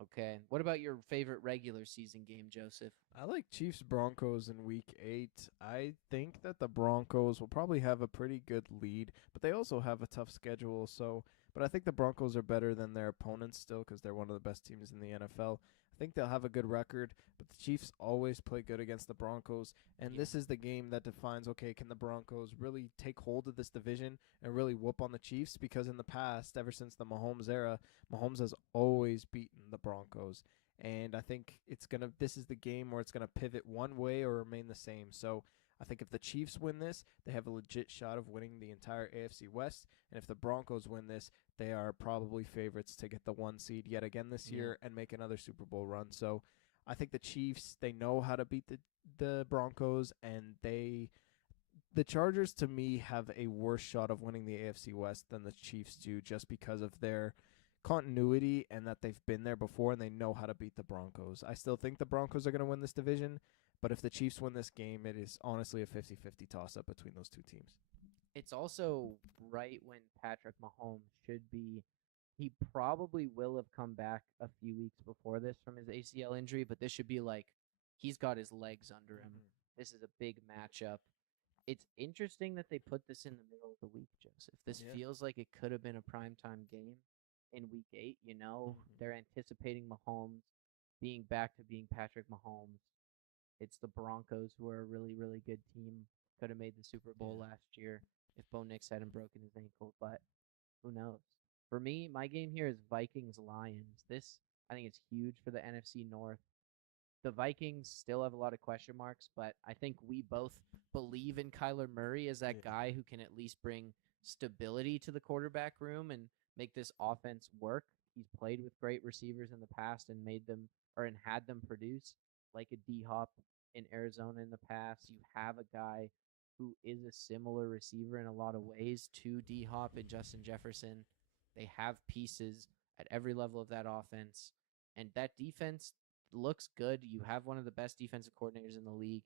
Okay. What about your favorite regular season game, Joseph? I like Chiefs Broncos in week 8. I think that the Broncos will probably have a pretty good lead, but they also have a tough schedule. But I think the Broncos are better than their opponents still because they're one of the best teams in the NFL. I think they'll have a good record, but the Chiefs always play good against the Broncos, and Yeah. this is the game that defines, okay, can the Broncos really take hold of this division and really whoop on the Chiefs? Because in the past, ever since the Mahomes era, Mahomes has always beaten the Broncos. And I think this is the game where it's gonna pivot one way or remain the same. So I think if the Chiefs win this, they have a legit shot of winning the entire AFC West. And if the Broncos win this, they are probably favorites to get the 1 seed yet again this year and make another Super Bowl run. So I think the Chiefs, they know how to beat the Broncos, and the Chargers to me have a worse shot of winning the AFC West than the Chiefs do, just because of their continuity and that they've been there before and they know how to beat the Broncos. I still think the Broncos are going to win this division, but if the Chiefs win this game, it is honestly a 50-50 toss-up between those two teams. It's also right when Patrick Mahomes should be. He probably will have come back a few weeks before this from his ACL injury, but this should be like he's got his legs under him. This is a big matchup. It's interesting that they put this in the middle of the week, Joseph. This Yeah. feels like it could have been a primetime game in week 8. They're anticipating Mahomes being back to being Patrick Mahomes. It's the Broncos who are a really, really good team. Could have made the Super Bowl last year if Bo Nix hadn't broken his ankle, but who knows? For me, my game here is Vikings Lions. This I think it's huge for the NFC North. The Vikings still have a lot of question marks, but I think we both believe in Kyler Murray as that guy who can at least bring stability to the quarterback room and make this offense work. He's played with great receivers in the past and made them and had them produce like a D Hop in Arizona in the past. You have a guy who is a similar receiver in a lot of ways to D Hop and Justin Jefferson. They have pieces at every level of that offense. And that defense looks good. You have one of the best defensive coordinators in the league.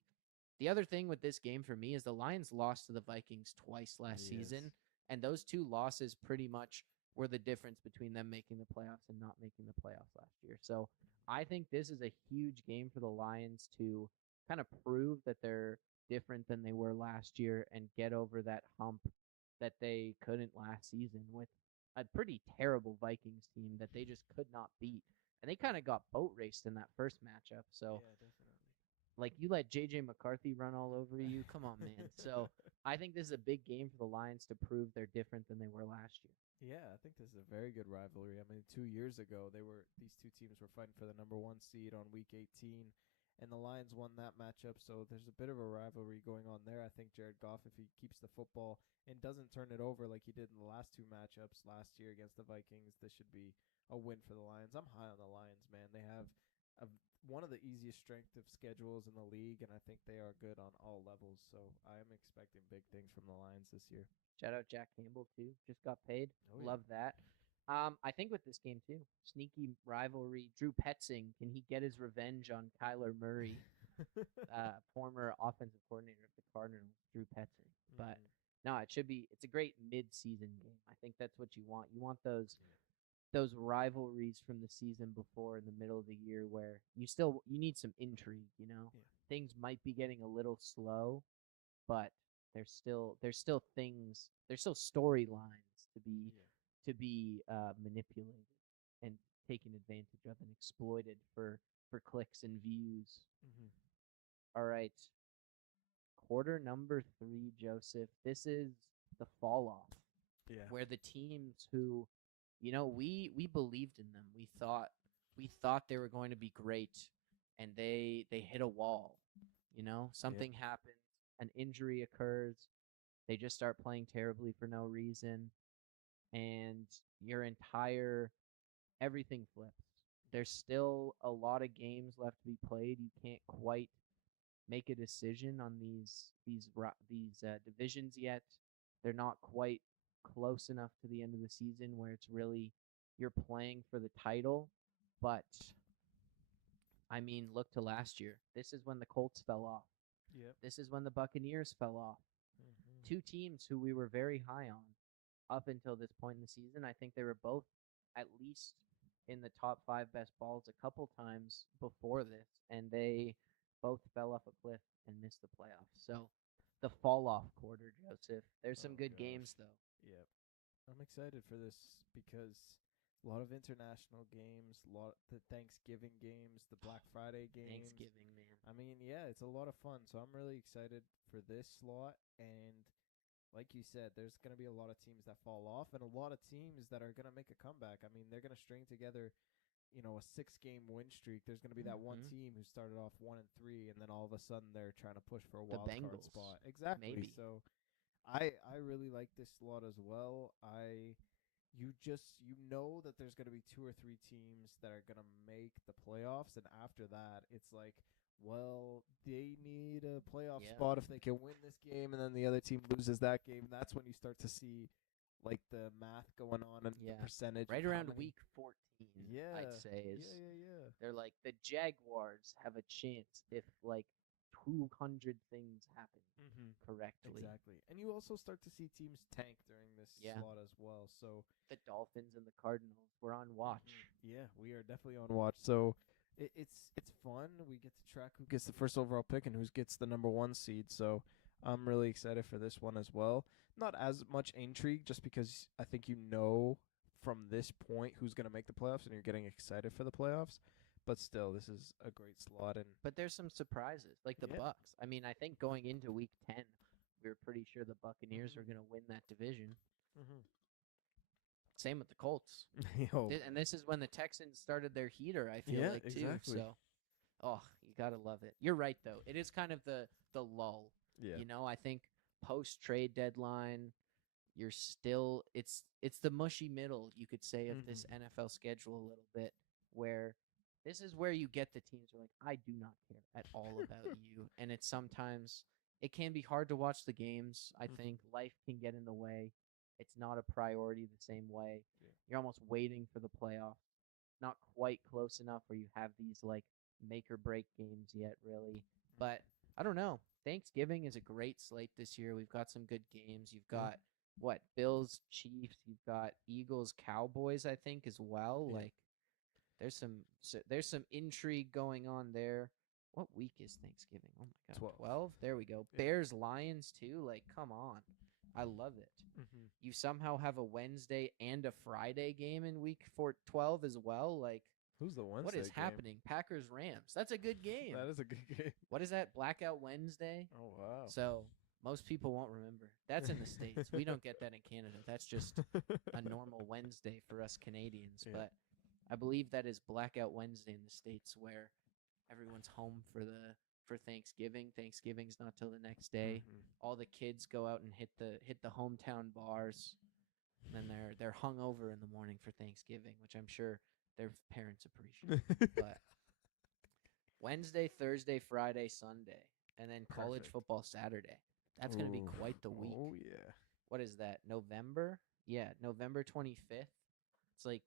The other thing with this game for me is the Lions lost to the Vikings twice last season, and those two losses pretty much were the difference between them making the playoffs and not making the playoffs last year. So I think this is a huge game for the Lions to kind of prove that they're different than they were last year and get over that hump that they couldn't last season with a pretty terrible Vikings team that they just could not beat. And they kind of got boat raced in that first matchup. So like you let JJ McCarthy run all over you. Come on, man. So I think this is a big game for the Lions to prove they're different than they were last year. Yeah, I think this is a very good rivalry. I mean, 2 years ago, these two teams were fighting for the number 1 seed on week 18, and the Lions won that matchup. So there's a bit of a rivalry going on there. I think Jared Goff, if he keeps the football and doesn't turn it over like he did in the last 2 matchups last year against the Vikings, this should be a win for the Lions. I'm high on the Lions, man. They have one of the easiest strength of schedules in the league, and I think they are good on all levels. So I am expecting big things from the Lions this year. Shout out Jack Campbell too. Just got paid. Love that. I think with this game too, sneaky rivalry. Drew Petzing, can he get his revenge on Kyler Murray, former offensive coordinator of the Cardinals, Drew Petzing? But no, it's a great mid-season game. I think that's what you want. You want those those rivalries from the season before in the middle of the year where you need some intrigue, you know. Yeah. Things might be getting a little slow, but there's still things, there's still storylines to be manipulated and taken advantage of and exploited for clicks and views. Mm-hmm. All right, quarter number 3, Joseph. This is the fall off Yeah. where the teams who, we believed in them. We thought they were going to be great, and they hit a wall. Yep. Something happens, an injury occurs, they just start playing terribly for no reason, and your entire everything flips. There's still a lot of games left to be played. You can't quite make a decision on these divisions yet. They're not quite close enough to the end of the season where it's really you're playing for the title. But I mean, look to last year. This is when the Colts fell off. Yep. This is when the Buccaneers fell off. Mm-hmm. Two teams who we were very high on up until this point in the season. I think they were both at least in the top 5 best balls a couple times before this, and they both fell off a cliff and missed the playoffs. So the fall off quarter, Joseph. There's some Oh good gosh. games though. Yep. I'm excited for this because a lot of international games, a lot the Thanksgiving games, the Black Friday games. Thanksgiving, man. I mean, yeah, it's a lot of fun. So I'm really excited for this slot. And like you said, there's going to be a lot of teams that fall off and a lot of teams that are going to make a comeback. I mean, they're going to string together, a 6-game win streak. There's going to be that one Mhm. team who started off 1-3, and then all of a sudden they're trying to push for a The wild card Bengals, spot. Exactly. maybe. So I really like this slot as well. You know that there's going to be 2 or 3 teams that are going to make the playoffs, and after that, it's like, well, they need a playoff Yeah. spot if they can win this game, and then the other team loses that game. That's when you start to see like the math going on and Yeah. the percentage. Right of how around many- week 14, Yeah. I'd say is Yeah. they're like the Jaguars have a chance if like 200 things happen Mm-hmm. correctly. Exactly. And you also start to see teams tank during this Yeah. slot as well. So The Dolphins and the Cardinals were on watch. yeah, we are definitely on watch. So it's fun. We get to track who gets the first overall pick and who gets the number 1 seed. So I'm really excited for this one as well. Not as much intrigue, just because I think from this point who's going to make the playoffs, and you're getting excited for the playoffs. But still, this is a great slot. And But there's some surprises, like the Yeah. Bucks. I mean, I think going into week 10, we were pretty sure the Buccaneers Mhm. were going to win that division. Mm-hmm. Same with the Colts. Yo, And this is when the Texans started their heater, I feel Yeah, like, too. exactly. So, you got to love it. You're right, though. It is kind of the lull. yeah. I think post-trade deadline, you're still it's the mushy middle, you could say, of this NFL schedule a little bit, where this is where you get the teams who are like, I do not care at all about you. And it's sometimes it can be hard to watch the games. I Mhm. think life can get in the way. It's not a priority the same way. Yeah. You're almost waiting for the playoff. Not quite close enough where you have these like make or break games yet, really. But I don't know. Thanksgiving is a great slate this year. We've got some good games. You've Yeah. got what, Bills, Chiefs. You've got Eagles, Cowboys, I think, as well. Yeah. Like there's some intrigue going on there. What week is Thanksgiving? Oh my god, 12. 12. There we go. Yeah. Bears, Lions too. Like, come on, I love it. Mm-hmm. You somehow have a Wednesday and a Friday game in week 12 as well. Like, Who's the Wednesday what is game? happening? Packers, Rams. That's a good game. That is a good game. What is that? Blackout Wednesday. Oh wow. So most people won't remember. That's in the States. We don't get that in Canada. That's just a normal Wednesday for us Canadians. Yeah. But I believe that is Blackout Wednesday in the States, where everyone's home for Thanksgiving. Thanksgiving's not till the next day. Mhm. All the kids go out and hit the hometown bars. And then they're hung over in the morning for Thanksgiving, which I'm sure their parents appreciate. But Wednesday, Thursday, Friday, Sunday, and then college Perfect. football Saturday. That's going to be Oof. quite the week. Oh yeah. What is that? November? Yeah, November 25th. It's like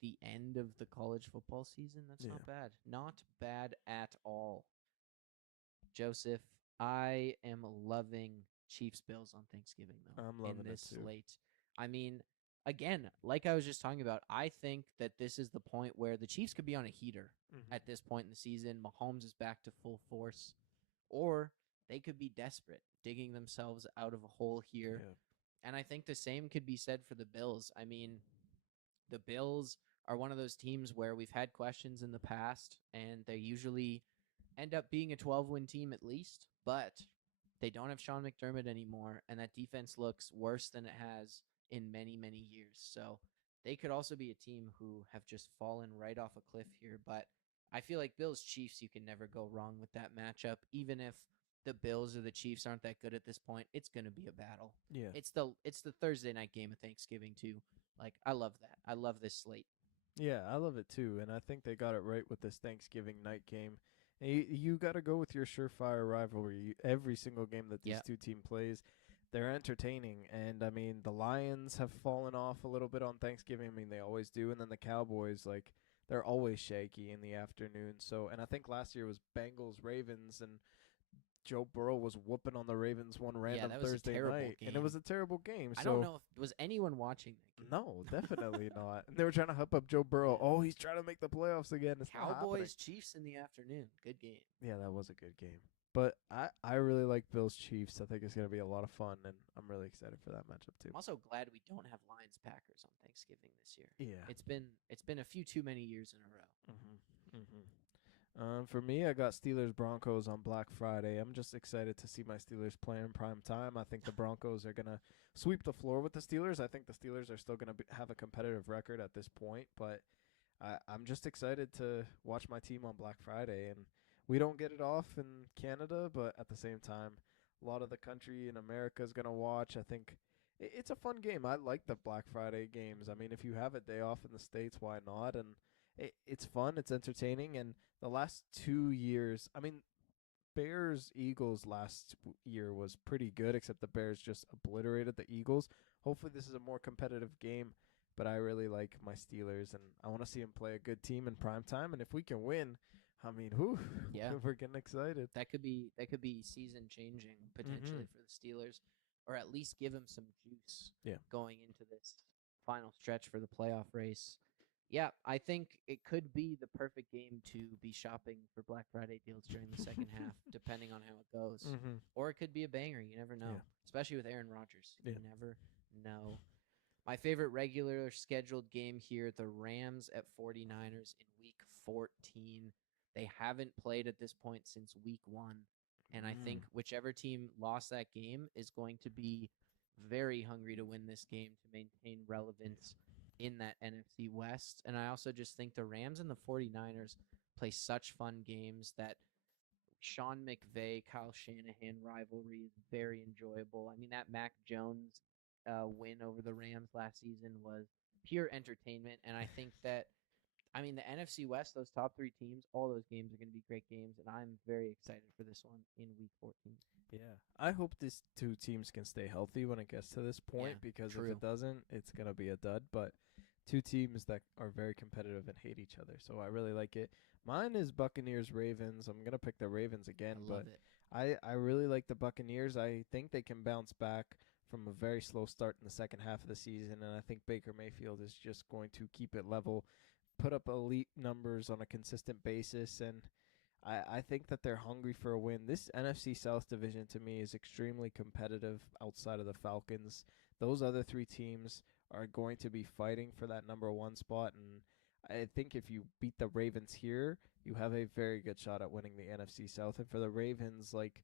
the end of the college football season. That's Yeah. not bad. Not bad at all. Joseph, I am loving Chiefs Bills on Thanksgiving though. I'm loving in it this too. slate. I mean, again, like I was just talking about, I think that this is the point where the Chiefs could be on a heater at this point in the season. Mahomes is back to full force, or they could be desperate, digging themselves out of a hole here. Yeah. And I think the same could be said for the Bills. I mean, the Bills are one of those teams where we've had questions in the past, and they usually end up being a 12-win team at least, but they don't have Sean McDermott anymore, and that defense looks worse than it has in many, many years. So they could also be a team who have just fallen right off a cliff here. But I feel like Bills Chiefs, you can never go wrong with that matchup. Even if the Bills or the Chiefs aren't that good at this point, it's going to be a battle. Yeah. It's the Thursday night game of Thanksgiving too. Like, I love that. I love this slate. Yeah, I love it too, and I think they got it right with this Thanksgiving night game. And you got to go with your surefire rivalry. Every single game that these Yeah. two team plays, they're entertaining. And I mean, the Lions have fallen off a little bit on Thanksgiving. I mean, they always do. And then the Cowboys, like, they're always shaky in the afternoon. So, and I think last year was Bengals Ravens, and Joe Burrow was whooping on the Ravens one random that was a Thursday terrible night, and it game. was a terrible game. I So don't know if was anyone watching that game. no, definitely not. And they were trying to hype up Joe Burrow. Oh, he's trying to make the playoffs again. It's not happening. Cowboys Chiefs in the afternoon. Good game. Yeah, that was a good game. But I really like Bills Chiefs. I think it's going to be a lot of fun, and I'm really excited for that matchup too. I'm also glad we don't have Lions Packers on Thanksgiving this year. Yeah. It's been a few too many years in a row. For me, I got Steelers Broncos on Black Friday. I'm just excited to see my Steelers play in prime time. I think the Broncos are gonna sweep the floor with the Steelers. I think the Steelers are still gonna have a competitive record at this point, but I'm just excited to watch my team on Black Friday. And we don't get it off in Canada, but at the same time, a lot of the country in America is gonna watch. I think it's a fun game. I like the Black Friday games. I mean, if you have a day off in the States, why not? And it's fun, it's entertaining, and the last 2 years, I mean, Bears Eagles last year was pretty good, except the Bears just obliterated the Eagles. Hopefully, this is a more competitive game, but I really like my Steelers, and I want to see them play a good team in prime time. And if we can win, I mean, whew, Yeah. we're getting excited. That could be season changing potentially for the Steelers, or at least give them some juice going into this final stretch for the playoff race. Yeah, I think it could be the perfect game to be shopping for Black Friday deals during the second half, depending on how it goes. Or it could be a banger. You never know, especially with Aaron Rodgers. You never know. My favorite regular scheduled game here, the Rams at 49ers in Week 14. They haven't played at this point since Week 1, and I think whichever team lost that game is going to be very hungry to win this game to maintain relevance in that NFC West. And I also just think the Rams and the 49ers play such fun games that Sean McVay, Kyle Shanahan rivalry is very enjoyable. I mean, that Mac Jones win over the Rams last season was pure entertainment. And I think that, I mean, the NFC West, those top three teams, all those games are going to be great games. And I'm very excited for this one in Week 14. Yeah, I hope these two teams can stay healthy when it gets to this point, because if it doesn't, it's going to be a dud. But two teams that are very competitive and hate each other, so I really like it. Mine is Buccaneers Ravens. I'm going to pick the Ravens again, I love but it. I really like the Buccaneers. I think they can bounce back from a very slow start in the second half of the season, and I think Baker Mayfield is just going to keep it level, put up elite numbers on a consistent basis, and I think that they're hungry for a win. This NFC South division to me is extremely competitive outside of the Falcons. Those other three teams are going to be fighting for that number one spot, and I think if you beat the Ravens here, you have a very good shot at winning the NFC South. And for the Ravens, like,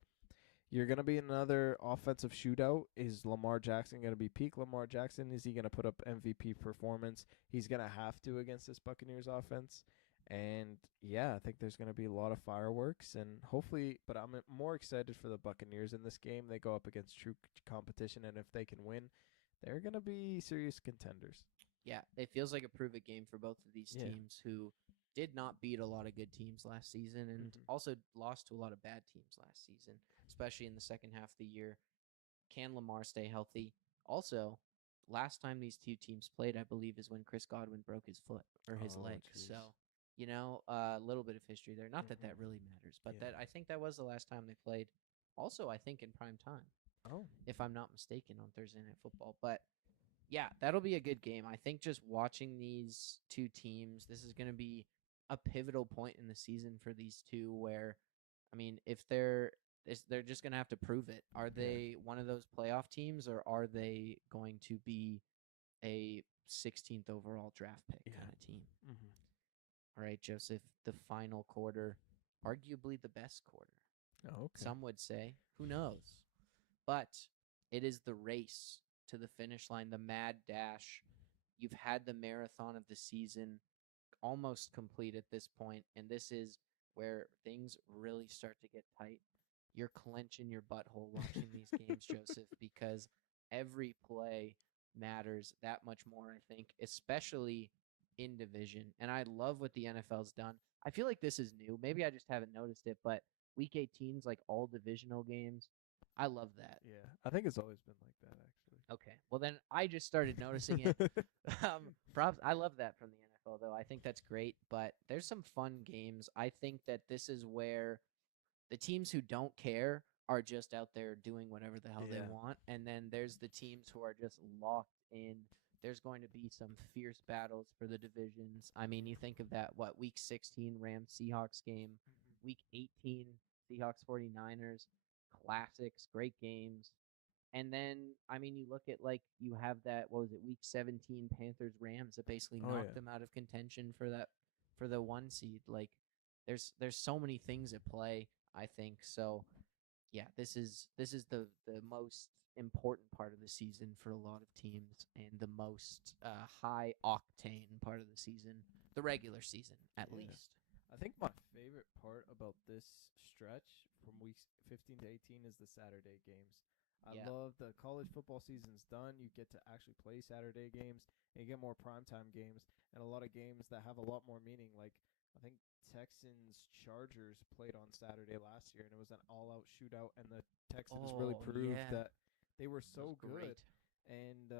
you're going to be in another offensive shootout. Is Lamar Jackson going to be peak Lamar Jackson? Is he going to put up MVP performance? He's going to have to against this Buccaneers offense. And, yeah, I think there's going to be a lot of fireworks. And hopefully, but I'm more excited for the Buccaneers in this game. They go up against true competition, and if they can win, they're going to be serious contenders. Yeah, it feels like a prove-it game for both of these teams who did not beat a lot of good teams last season and also lost to a lot of bad teams last season, especially in the second half of the year. Can Lamar stay healthy? Also, last time these two teams played, I believe, is when Chris Godwin broke his foot or his leg. Geez. So, a little bit of history there. Not that that really matters, but that I think that was the last time they played. Also, I think in prime time. Oh. If I'm not mistaken, on Thursday Night Football. But Yeah, that'll be a good game. I think just watching these two teams, this is going to be a pivotal point in the season for these two where I mean, if they're just going to have to prove it. Are Yeah. they one of those playoff teams or are they going to be a 16th overall draft pick Yeah. kind of team? Mm-hmm. All right, Joseph, the final quarter, arguably the best quarter. Oh, okay. Some would say, who knows? But it is the race to the finish line, the mad dash. You've had the marathon of the season almost complete at this point, and this is where things really start to get tight. You're clenching your butthole watching these games, Joseph, because every play matters that much more, I think, especially in division. And I love what the NFL's done. I feel like this is new. Maybe I just haven't noticed it, but week 18's like all divisional games. I love that. Yeah, I think it's always been like that, Okay. Well, then I just started noticing it. actually. Props. I love that from the NFL, though. I think that's great. But there's some fun games. I think that this is where the teams who don't care are just out there doing whatever the hell they Yeah. want. And then there's the teams who are just locked in. There's going to be some fierce battles for the divisions. I mean, you think of that, week 16 Rams Seahawks game, week 18 Seahawks 49ers, classics, great games. And then, I mean, you look at like you have that, what was it, week 17 Panthers Rams that basically Oh knocked yeah. them out of contention for the one seed. Like there's so many things at play, I think. So yeah, this is the most important part of the season for a lot of teams and the most high octane part of the season, the regular season at Yeah. least. I think my favorite part about this stretch from weeks 15 to 18 is the Saturday games. I Yeah. love the college football season's done. You get to actually play Saturday games and you get more primetime games and a lot of games that have a lot more meaning. Like, I think Texans Chargers played on Saturday last year and it was an all out shootout, and the Texans really Oh proved yeah, that they were that was so great. good, and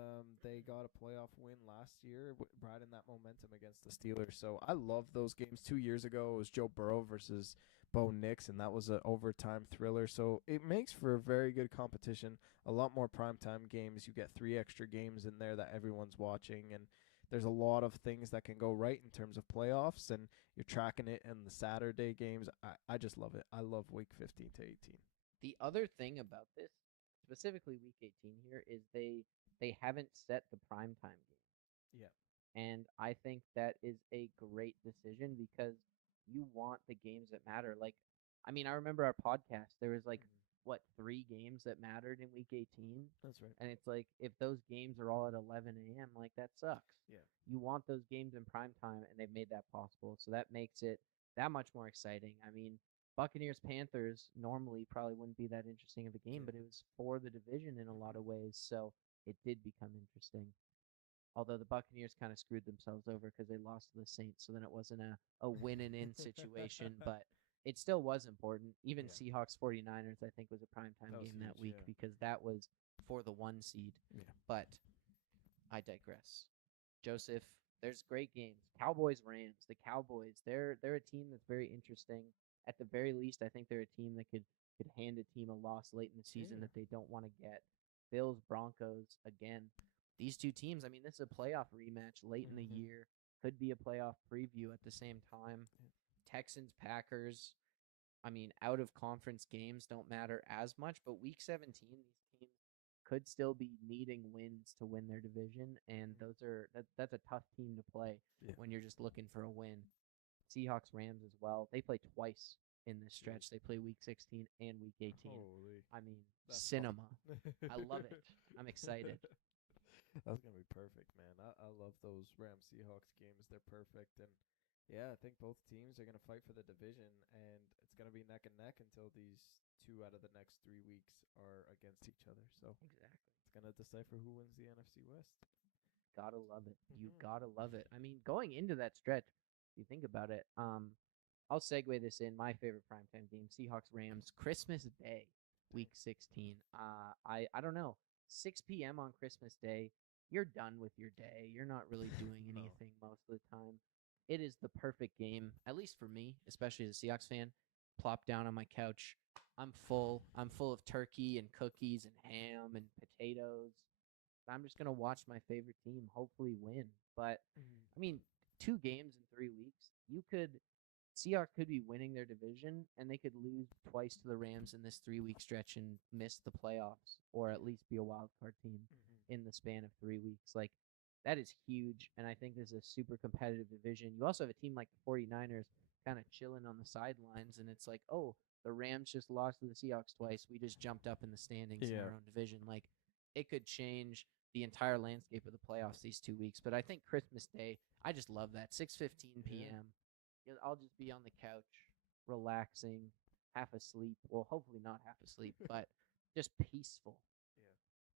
they got a playoff win last year, riding that momentum against the Steelers. So I love those games. 2 years ago, it was Joe Burrow versus Bo Nix, and that was an overtime thriller. So it makes for a very good competition. A lot more primetime games. You get 3 extra games in there that everyone's watching, and there's a lot of things that can go right in terms of playoffs, and you're tracking it in the Saturday games. I just love it. I love week 15 to 18. The other thing about this, specifically week 18 here, is they haven't set the prime time game. Yeah. And I think that is a great decision because you want the games that matter. Like, I mean, I remember our podcast, there was like, what, 3 games that mattered in week 18? That's right. And it's like, if those games are all at 11 a.m., like, that sucks. Yeah. You want those games in prime time, and they've made that possible. So that makes it that much more exciting. I mean, Buccaneers Panthers normally probably wouldn't be that interesting of a game, Yeah. but it was for the division in a lot of ways. So it did become interesting. Although the Buccaneers kind of screwed themselves over because they lost to the Saints, so then it wasn't a win and in situation, but it still was important. Even Yeah. Seahawks 49ers, I think, was a primetime That was game that huge, week yeah. because that was for the 1 seed. Yeah. But I digress. Joseph, there's great games. Cowboys Rams. The Cowboys, they're a team that's very interesting. At the very least, I think they're a team that could hand a team a loss late in the season Yeah. that they don't want to get. Bills Broncos again. These two teams, I mean, this is a playoff rematch late in the Mhm. year. Could be a playoff preview at the same time. Texans Packers. I mean, out of conference games don't matter as much, but week 17, these teams could still be needing wins to win their division, and that's a tough team to play Yeah. when you're just looking for a win. Seahawks Rams as well. They play twice in this stretch. They play week 16 and week 18. Holy. I mean, That's fun. cinema. I love it. I'm excited. That's gonna be perfect, man. I love those Rams Seahawks games. They're perfect, and yeah, I think both teams are gonna fight for the division, and it's gonna be neck and neck until these 2 out of the next 3 weeks are against each other. So Exactly. it's gonna decipher who wins the NFC West. Gotta love it. You Mhm. gotta love it. I mean, going into that stretch, you think about it. I'll segue this in. My favorite primetime game: Seahawks Rams, Christmas Day, Week 16. I don't know. 6 p.m. on Christmas Day, you're done with your day. You're not really doing No. anything most of the time. It is the perfect game, at least for me, especially as a Seahawks fan. Plop down on my couch. I'm full. I'm full of turkey and cookies and ham and potatoes. I'm just gonna watch my favorite team hopefully win. But I mean, 2 games in 3 weeks, you could Seahawks could be winning their division and they could lose twice to the Rams in this 3 week stretch and miss the playoffs, or at least be a wild card team in the span of 3 weeks. Like that is huge, and I think this is a super competitive division. You also have a team like the 49ers kind of chilling on the sidelines, and it's like, oh, the Rams just lost to the Seahawks twice. We just jumped up in the standings in Yeah. our own division. Like it could change the entire landscape of the playoffs these 2 weeks. But I think Christmas Day, I just love that 6:15 p.m. I'll just be on the couch, relaxing, half asleep. Well, hopefully not half asleep, but just peaceful.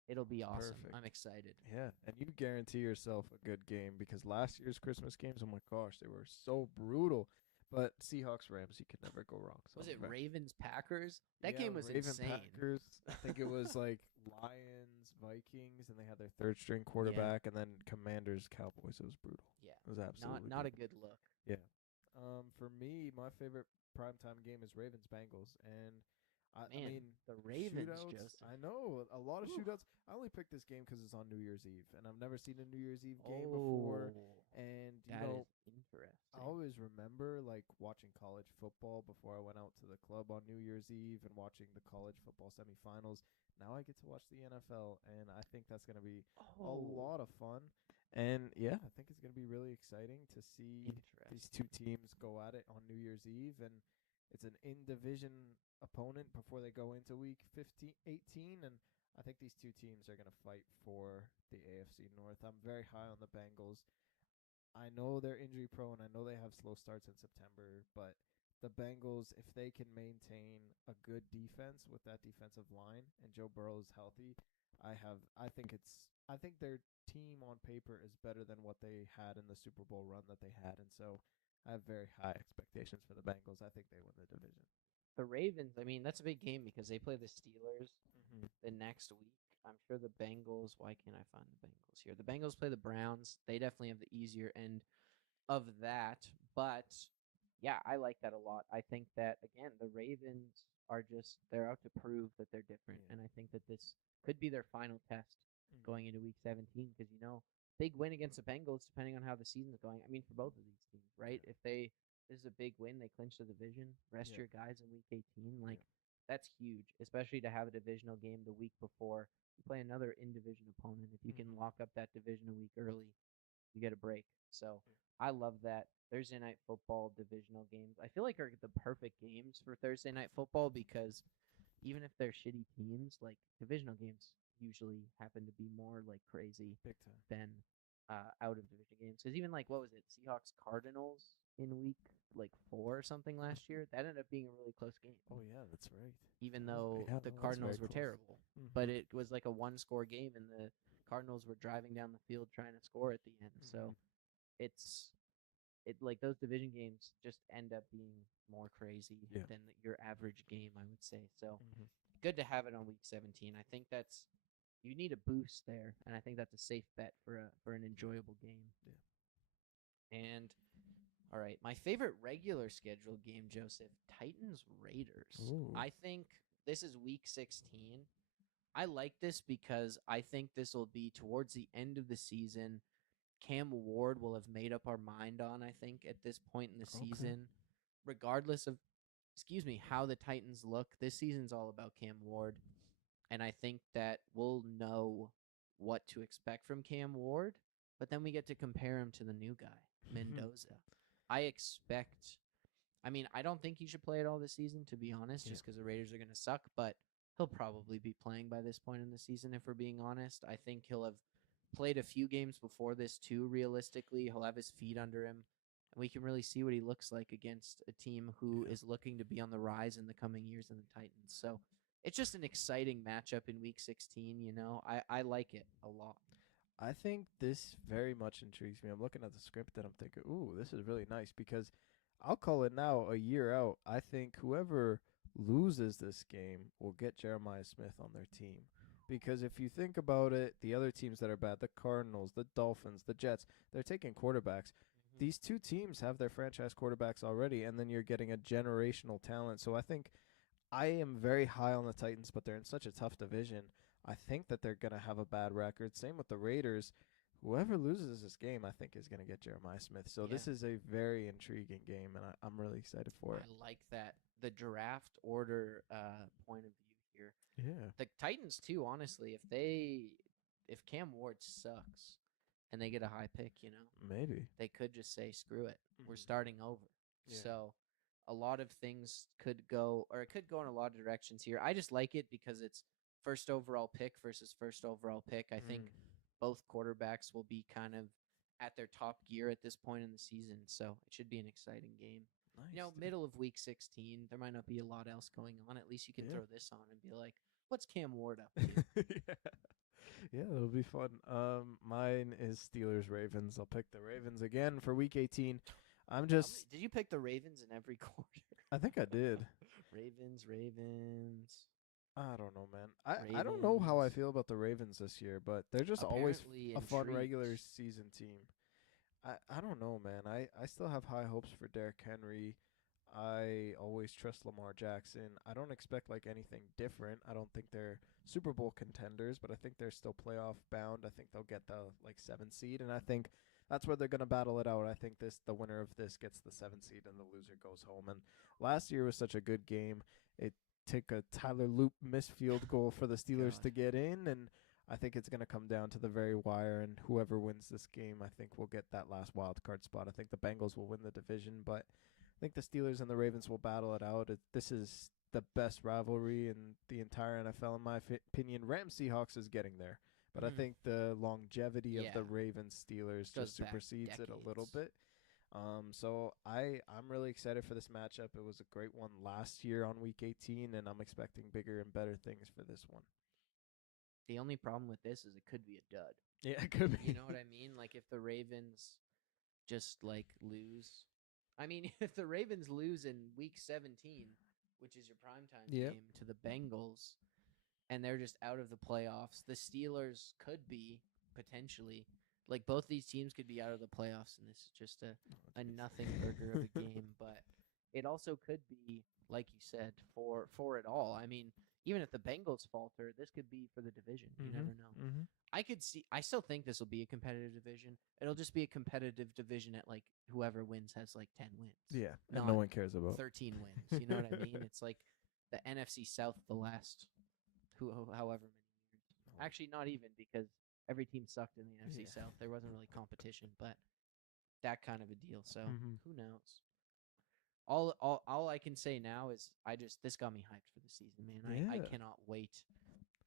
It'll be It's awesome. perfect. I'm excited. Yeah, and you guarantee yourself a good game because last year's Christmas games, oh my gosh, they were so brutal. But Seahawks Rams, you could never go wrong. So Was I'm it Ravens Packers? That yeah, game was Raven insane. Packers. I think it was like Lions Vikings, and they had their third string quarterback, and then Commanders Cowboys. It was brutal. Yeah, It was absolutely not a brutal. good look. Yeah. For me, my favorite primetime game is Ravens Bengals, and I Man, mean the Ravens, shootouts. Joseph. I know a lot of Ooh. shootouts. I only picked this game because it's on New Year's Eve, and I've never seen a New Year's Eve game Oh, before. And you that know, is interesting. I always remember like watching college football before I went out to the club on New Year's Eve and watching the college football semifinals. Now I get to watch the NFL, and I think that's going to be a lot of fun. And yeah, I think it's going to be really exciting to see these two teams go at it on New Year's Eve. And it's an in-division opponent before they go into week 15, 18. And I think these two teams are going to fight for the AFC North. I'm very high on the Bengals. I know they're injury prone. I know they have slow starts in September, but the Bengals, if they can maintain a good defense with that defensive line and Joe Burrow is healthy, I think their team on paper is better than what they had in the Super Bowl run that they had, and so I have very high expectations for the Bengals. I think they win the division. The Ravens, I mean, that's a big game because they play the Steelers the next week. I'm sure the Bengals. Why can't I find the Bengals here? The Bengals play the Browns. They definitely have the easier end of that. But yeah, I like that a lot. I think that again, the Ravens are just they're out to prove that they're different, Yeah. and I think that this could be their final test going into Week 17 because big win against the Bengals, depending on how the season's going. I mean, for both of these teams, right? Yeah. If this is a big win, they clinch the division, rest Yeah. your guys in Week 18, like. That's huge, especially to have a divisional game the week before you play another in-division opponent. If you can lock up that division a week early, you get a break. So I love that. Thursday night football divisional games, I feel like are the perfect games for Thursday night football because even if they're shitty teams, like divisional games usually happen to be more like crazy Big time. than out of division games. Because even like what was it, Seahawks Cardinals in week like 4 or something last year, that ended up being a really close game. Oh yeah, that's right. Even That was- though yeah, the no, that's Cardinals very were close. terrible, but it was like a one-score game, and the Cardinals were driving down the field trying to score at the end. So it's like those division games just end up being more crazy Yeah. than your average game, I would say. So Mhm. good to have it on week 17. I think that's you need a boost there, and I think that's a safe bet for an enjoyable game. Yeah. And all right, my favorite regular scheduled game, Joseph, Titans Raiders. Ooh. I think this is week 16. I like this because I think this will be towards the end of the season. Cam Ward will have made up our mind on, I think, at this point in the season. Regardless of, how the Titans look, this season's all about Cam Ward. And I think that we'll know what to expect from Cam Ward, but then we get to compare him to the new guy, Mendoza. I don't think he should play at all this season, to be honest, just because the Raiders are going to suck, but he'll probably be playing by this point in the season, if we're being honest. I think he'll have played a few games before this, too, realistically. He'll have his feet under him, and we can really see what he looks like against a team who is looking to be on the rise in the coming years in the Titans. So it's just an exciting matchup in Week 16, I like it a lot. I think this very much intrigues me. I'm looking at the script and I'm thinking, ooh, this is really nice because I'll call it now a year out. I think whoever loses this game will get Jeremiah Smith on their team. Because if you think about it, the other teams that are bad, the Cardinals, the Dolphins, the Jets, they're taking quarterbacks. These two teams have their franchise quarterbacks already, and then you're getting a generational talent. So I think I am very high on the Titans, but they're in such a tough division. I think that they're gonna have a bad record. Same with the Raiders. Whoever loses this game, I think, is gonna get Jeremiah Smith. So this Yeah. is a very intriguing game, and I'm really excited for it. I like that. The draft order point of view here. Yeah, The Titans too, honestly, if Cam Ward sucks and they get a high pick, maybe. they could just say screw it. We're Mhm. starting over. Yeah. So a lot of things could go, or it could go in a lot of directions here. I just like it because it's first overall pick versus first overall pick. I think both quarterbacks will be kind of at their top gear at this point in the season, so it should be an exciting game. Nice. Dude. Middle of week 16, there might not be a lot else going on. At least you can Yeah. throw this on and be like, what's Cam Ward up to? Yeah. Yeah, it'll be fun. Mine is Steelers Ravens. I'll pick the Ravens again for week 18. Did you pick the Ravens in every quarter? I think I did. Ravens. I don't know, man. I don't know how I feel about the Ravens this year, but they're just always Apparently a fun intrigued. regular season team. I don't know, man. I still have high hopes for Derrick Henry. I always trust Lamar Jackson. I don't expect like anything different. I don't think they're Super Bowl contenders, but I think they're still playoff bound. I think they'll get the like 7th seed, and I think that's where they're gonna battle it out. I think the winner of this gets the 7th seed, and the loser goes home. And last year was such a good game. It took a Tyler Loop missed field goal for the Steelers to get in, and I think it's going to come down to the very wire, and whoever wins this game, I think, will get that last wild card spot. I think the Bengals will win the division, but I think the Steelers and the Ravens will battle it out. This is the best rivalry in the entire NFL, in my opinion. Rams Seahawks is getting there, but I think the longevity of the Ravens Steelers just supersedes it a little bit. So I'm really excited for this matchup. It was a great one last year on week 18, and I'm expecting bigger and better things for this one. The only problem with this is it could be a dud. Yeah, it could be. You know what I mean? Like if the Ravens just like lose. I mean, if the Ravens lose in week 17, which is your primetime game, to the Bengals, and they're just out of the playoffs, the Steelers could be potentially, like both these teams could be out of the playoffs, and this is just a nothing burger of a game. But it also could be, like you said, for it all. I mean, even if the Bengals falter, this could be for the division. You never know. I still think this will be a competitive division. It'll just be a competitive division at like whoever wins has like 10 wins. Yeah, and no one cares about 13 wins. You know what I mean? It's like the NFC South the last however many years. Actually, not even, because every team sucked in the NFC South. There wasn't really competition, but that kind of a deal. So who knows? All I can say now is this got me hyped for the season, man. I cannot wait.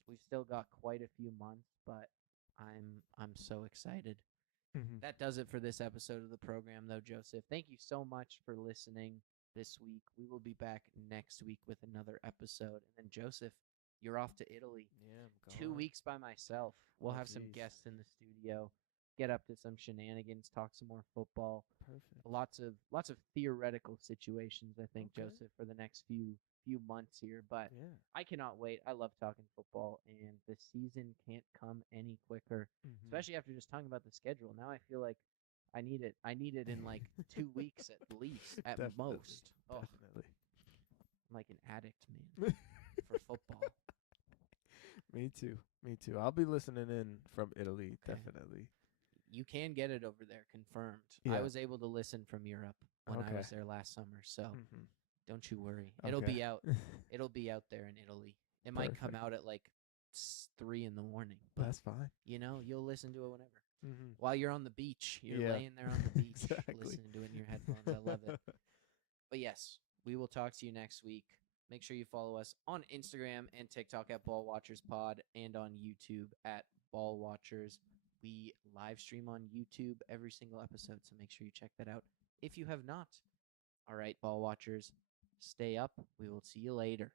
We've still got quite a few months, but I'm so excited. That does it for this episode of the program, though, Joseph. Thank you so much for listening this week. We will be back next week with another episode. And then, Joseph, you're off to Italy. Yeah, I'm 2 weeks by myself. We'll have some guests in the studio, get up to some shenanigans, talk some more football. Perfect. Lots of theoretical situations, I think, Joseph, for the next few months here. But I cannot wait. I love talking football, and the season can't come any quicker, especially after just talking about the schedule. Now I feel like I need it. I need it in like 2 weeks at least, at most. Oh, Definitely. I'm like an addict, man, for football. Me too. I'll be listening in from Italy, definitely. You can get it over there, confirmed. Yeah. I was able to listen from Europe when I was there last summer, so don't you worry. It'll be out. It'll be out there in Italy. It might come out at like 3 in the morning. But, that's fine. You'll listen to it whenever. While you're on the beach, you're laying there on the beach, listening to it in your headphones. I love it. But yes, we will talk to you next week. Make sure you follow us on Instagram and TikTok at Ball Watchers Pod, and on YouTube at Ball Watchers. We live stream on YouTube every single episode, so make sure you check that out if you have not. All right, Ball Watchers, stay up. We will see you later.